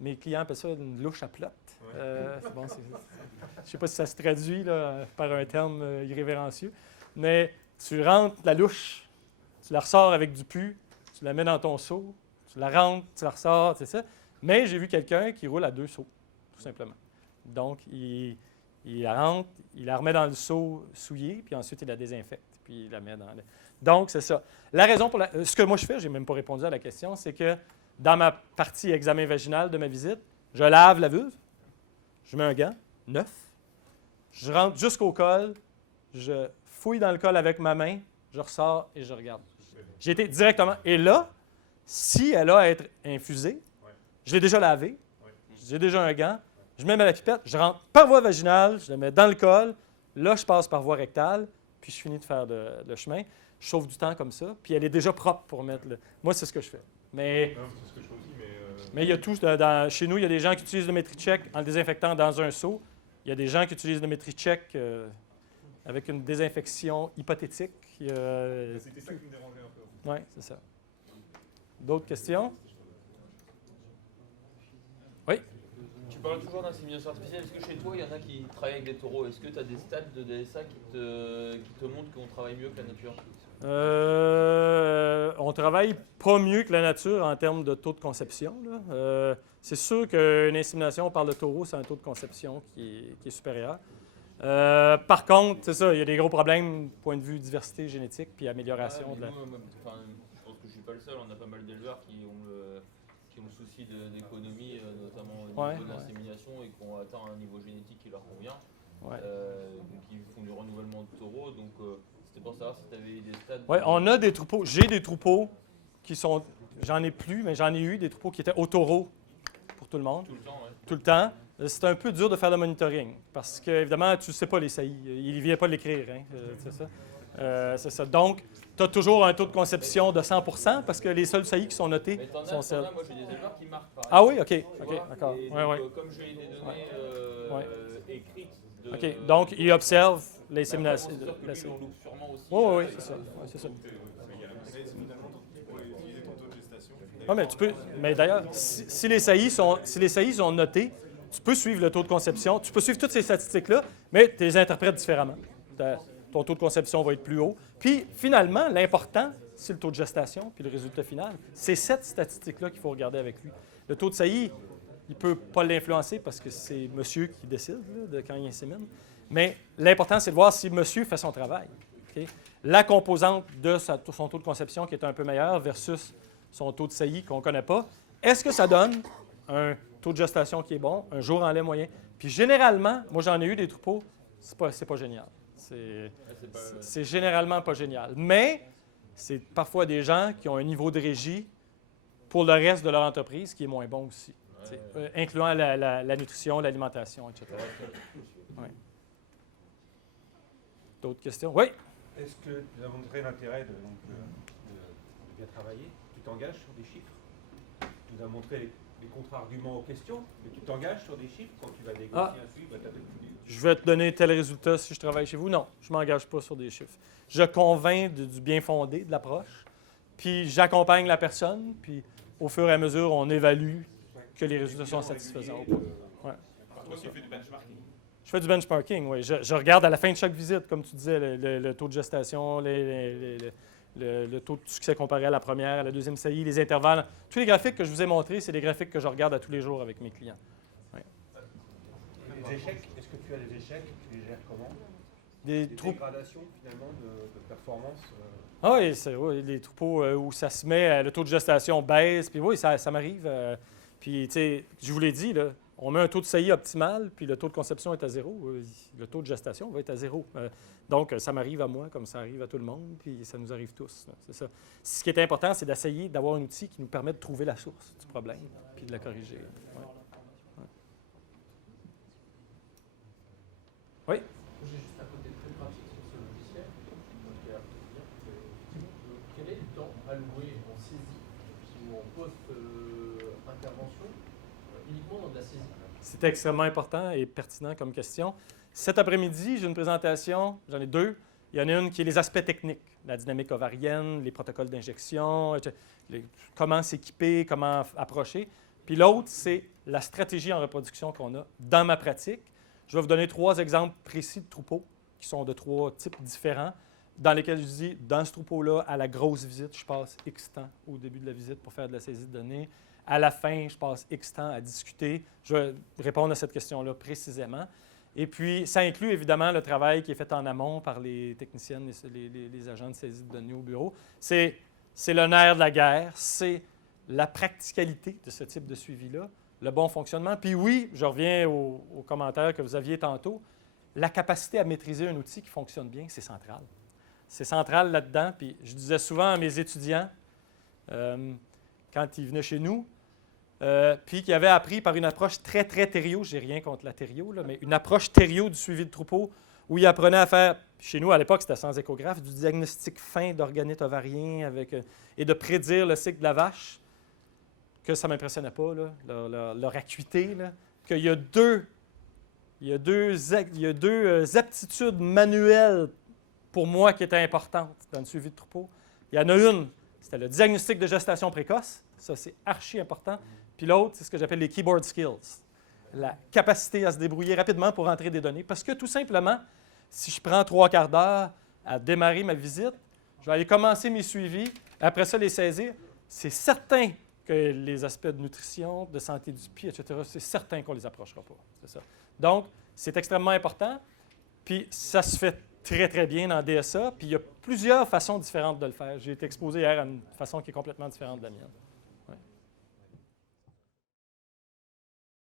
mes clients appellent ça une louche à plot. C'est bon, je ne sais pas si ça se traduit là, par un terme irrévérencieux, mais tu rentres la louche, tu la ressors avec du pus, tu la mets dans ton seau, tu la rentres, tu la ressors, c'est ça. Mais j'ai vu quelqu'un qui roule à 2 seaux, tout simplement. Donc, il la rentre, il la remet dans le seau souillé, puis ensuite il la désinfecte, puis il la met dans le... Donc, c'est ça. La raison pour ce que moi je fais, je n'ai même pas répondu à la question, c'est que dans ma partie examen vaginal de ma visite, je lave la vulve, je mets un gant neuf, je rentre jusqu'au col, je fouille dans le col avec ma main, je ressors et je regarde. J'ai été directement... Et là, si elle a à être infusée, je l'ai déjà lavée, j'ai déjà un gant, je mets ma pipette, je rentre par voie vaginale, je la mets dans le col, là, je passe par voie rectale, puis je finis de faire le chemin. Je sauve du temps comme ça, puis elle est déjà propre pour mettre le... Moi, c'est ce que je fais. Mais Non, c'est ce que je fais aussi, il y a tout. Chez nous, il y a des gens qui utilisent le Metricheck en le désinfectant dans un seau. Il y a des gens qui utilisent le Metricheck avec une désinfection hypothétique. C'était ça qui me dérangeait un peu. Oui, c'est ça. D'autres questions? Oui? Tu parles toujours d'insémination artificielle. Est-ce que chez toi, il y en a qui travaillent avec des taureaux? Est-ce que tu as des stats de DSA qui te montrent qu'on travaille mieux que la nature? On travaille pas mieux que la nature en termes de taux de conception, là. C'est sûr qu'une insémination par le taureau, c'est un taux de conception qui est supérieur. Par contre, c'est ça, il y a des gros problèmes du point de vue diversité génétique puis amélioration de la... Je pense que je ne suis pas le seul. On a pas mal d'éleveurs qui ont le souci d'économie, notamment au niveau de l'insémination, et qui ont atteint un niveau génétique qui leur convient. Donc ils font du renouvellement de taureaux. Donc c'était pour savoir si tu avais des stades. Oui, on a des troupeaux. J'ai des troupeaux qui sont... J'en ai plus, mais j'en ai eu des troupeaux qui étaient au taureau pour tout le monde. Tout le temps, oui. Tout le temps. C'est un peu dur de faire le monitoring parce que, évidemment, tu ne sais pas les saillies. Il ne vient pas l'écrire, hein, c'est ça. C'est ça. Donc, tu as toujours un taux de conception de 100 parce que les seuls saillies qui sont notés sont celles. Moi, j'ai des éleveurs qui marquent par Ah oui, OK, d'accord. Comme j'ai des données écrites de... OK, donc ils observent l'insémination. Oui, c'est ça. Ouais, c'est ça. Ah, mais tu peux. Mais d'ailleurs, si les saillies sont notées, tu peux suivre le taux de conception, tu peux suivre toutes ces statistiques-là, mais tu les interprètes différemment. Ton taux de conception va être plus haut. Puis, finalement, l'important, c'est le taux de gestation, puis le résultat final. C'est cette statistique-là qu'il faut regarder avec lui. Le taux de saillie, il ne peut pas l'influencer parce que c'est monsieur qui décide là, de quand il insémine. Mais l'important, c'est de voir si monsieur fait son travail. Okay? La composante de son taux de conception qui est un peu meilleur versus son taux de saillie qu'on ne connaît pas, est-ce que ça donne un taux de gestation qui est bon, un jour en lait moyen? Puis généralement, moi j'en ai eu des troupeaux, c'est pas génial. C'est généralement pas génial. Mais c'est parfois des gens qui ont un niveau de régie pour le reste de leur entreprise qui est moins bon aussi, incluant la nutrition, l'alimentation, etc. Ouais. D'autres questions? Oui? Est-ce que tu as montré l'intérêt de bien travailler? Tu t'engages sur des chiffres? Tu nous as montré les contre-arguments aux questions, mais tu t'engages sur des chiffres quand tu vas négocier un suivi? Je vais te donner tel résultat si je travaille chez vous. Non, je ne m'engage pas sur des chiffres. Je convainc du bien fondé de l'approche, puis j'accompagne la personne, puis au fur et à mesure, on évalue que les résultats sont satisfaisants. Toi, tu fais du benchmarking. Je fais du benchmarking, oui. Je regarde à la fin de chaque visite, comme tu disais, le taux de gestation, le taux de succès comparé à la première, à la deuxième saillie, les intervalles. Tous les graphiques que je vous ai montrés, c'est des graphiques que je regarde à tous les jours avec mes clients. Oui. Les échecs, est-ce que tu as des échecs? Tu les gères comment? Des dégradations, finalement, de performance? Ah oui, les troupeaux où ça se met, le taux de gestation baisse, puis oui, ça m'arrive. Puis, tu sais, je vous l'ai dit, là, on met un taux de saillie optimal, puis le taux de conception est à 0. Le taux de gestation va être à 0. Donc, ça m'arrive à moi comme ça arrive à tout le monde, puis ça nous arrive tous. C'est ça. Ce qui est important, c'est d'essayer d'avoir un outil qui nous permet de trouver la source du problème, puis de la corriger. Ouais. Oui? J'ai juste un côté très pratique sur ce logiciel. Quel est le temps alloué en saisie ou en post-intervention uniquement dans de la saisie? C'est extrêmement important et pertinent comme question. Cet après-midi, j'ai une présentation, j'en ai deux. Il y en a une qui est les aspects techniques, la dynamique ovarienne, les protocoles d'injection, comment s'équiper, comment approcher. Puis l'autre, c'est la stratégie en reproduction qu'on a dans ma pratique. Je vais vous donner 3 exemples précis de troupeaux qui sont de 3 types différents. dans lesquels je dis, dans ce troupeau-là, à la grosse visite, je passe X temps au début de la visite pour faire de la saisie de données. À la fin, je passe X temps à discuter. Je vais répondre à cette question-là précisément. Et puis, ça inclut évidemment le travail qui est fait en amont par les techniciennes, les agents de saisie de données au bureau. C'est le nerf de la guerre, c'est la practicalité de ce type de suivi-là, le bon fonctionnement. Puis oui, je reviens aux commentaires que vous aviez tantôt, la capacité à maîtriser un outil qui fonctionne bien, c'est central. C'est central là-dedans. Puis je disais souvent à mes étudiants, quand ils venaient chez nous, puis qui avaient appris par une approche très, très thério, je n'ai rien contre la thério, là, mais une approche thério du suivi de troupeau, où ils apprenaient à faire, chez nous à l'époque c'était sans échographe, du diagnostic fin d'organites ovariens et de prédire le cycle de la vache, que ça ne m'impressionnait pas, là, leur acuité, là, qu'il y a deux aptitudes manuelles pour moi qui étaient importantes dans le suivi de troupeau. Il y en a une, c'était le diagnostic de gestation précoce, ça c'est archi important. Puis l'autre, c'est ce que j'appelle les keyboard skills, la capacité à se débrouiller rapidement pour entrer des données. Parce que tout simplement, si je prends 3/4 d'heure à démarrer ma visite, je vais aller commencer mes suivis, après ça les saisir. C'est certain que les aspects de nutrition, de santé du pied, etc., c'est certain qu'on ne les approchera pas. C'est ça. Donc, c'est extrêmement important. Puis ça se fait très, très bien dans DSA. Puis il y a plusieurs façons différentes de le faire. J'ai été exposé hier à une façon qui est complètement différente de la mienne.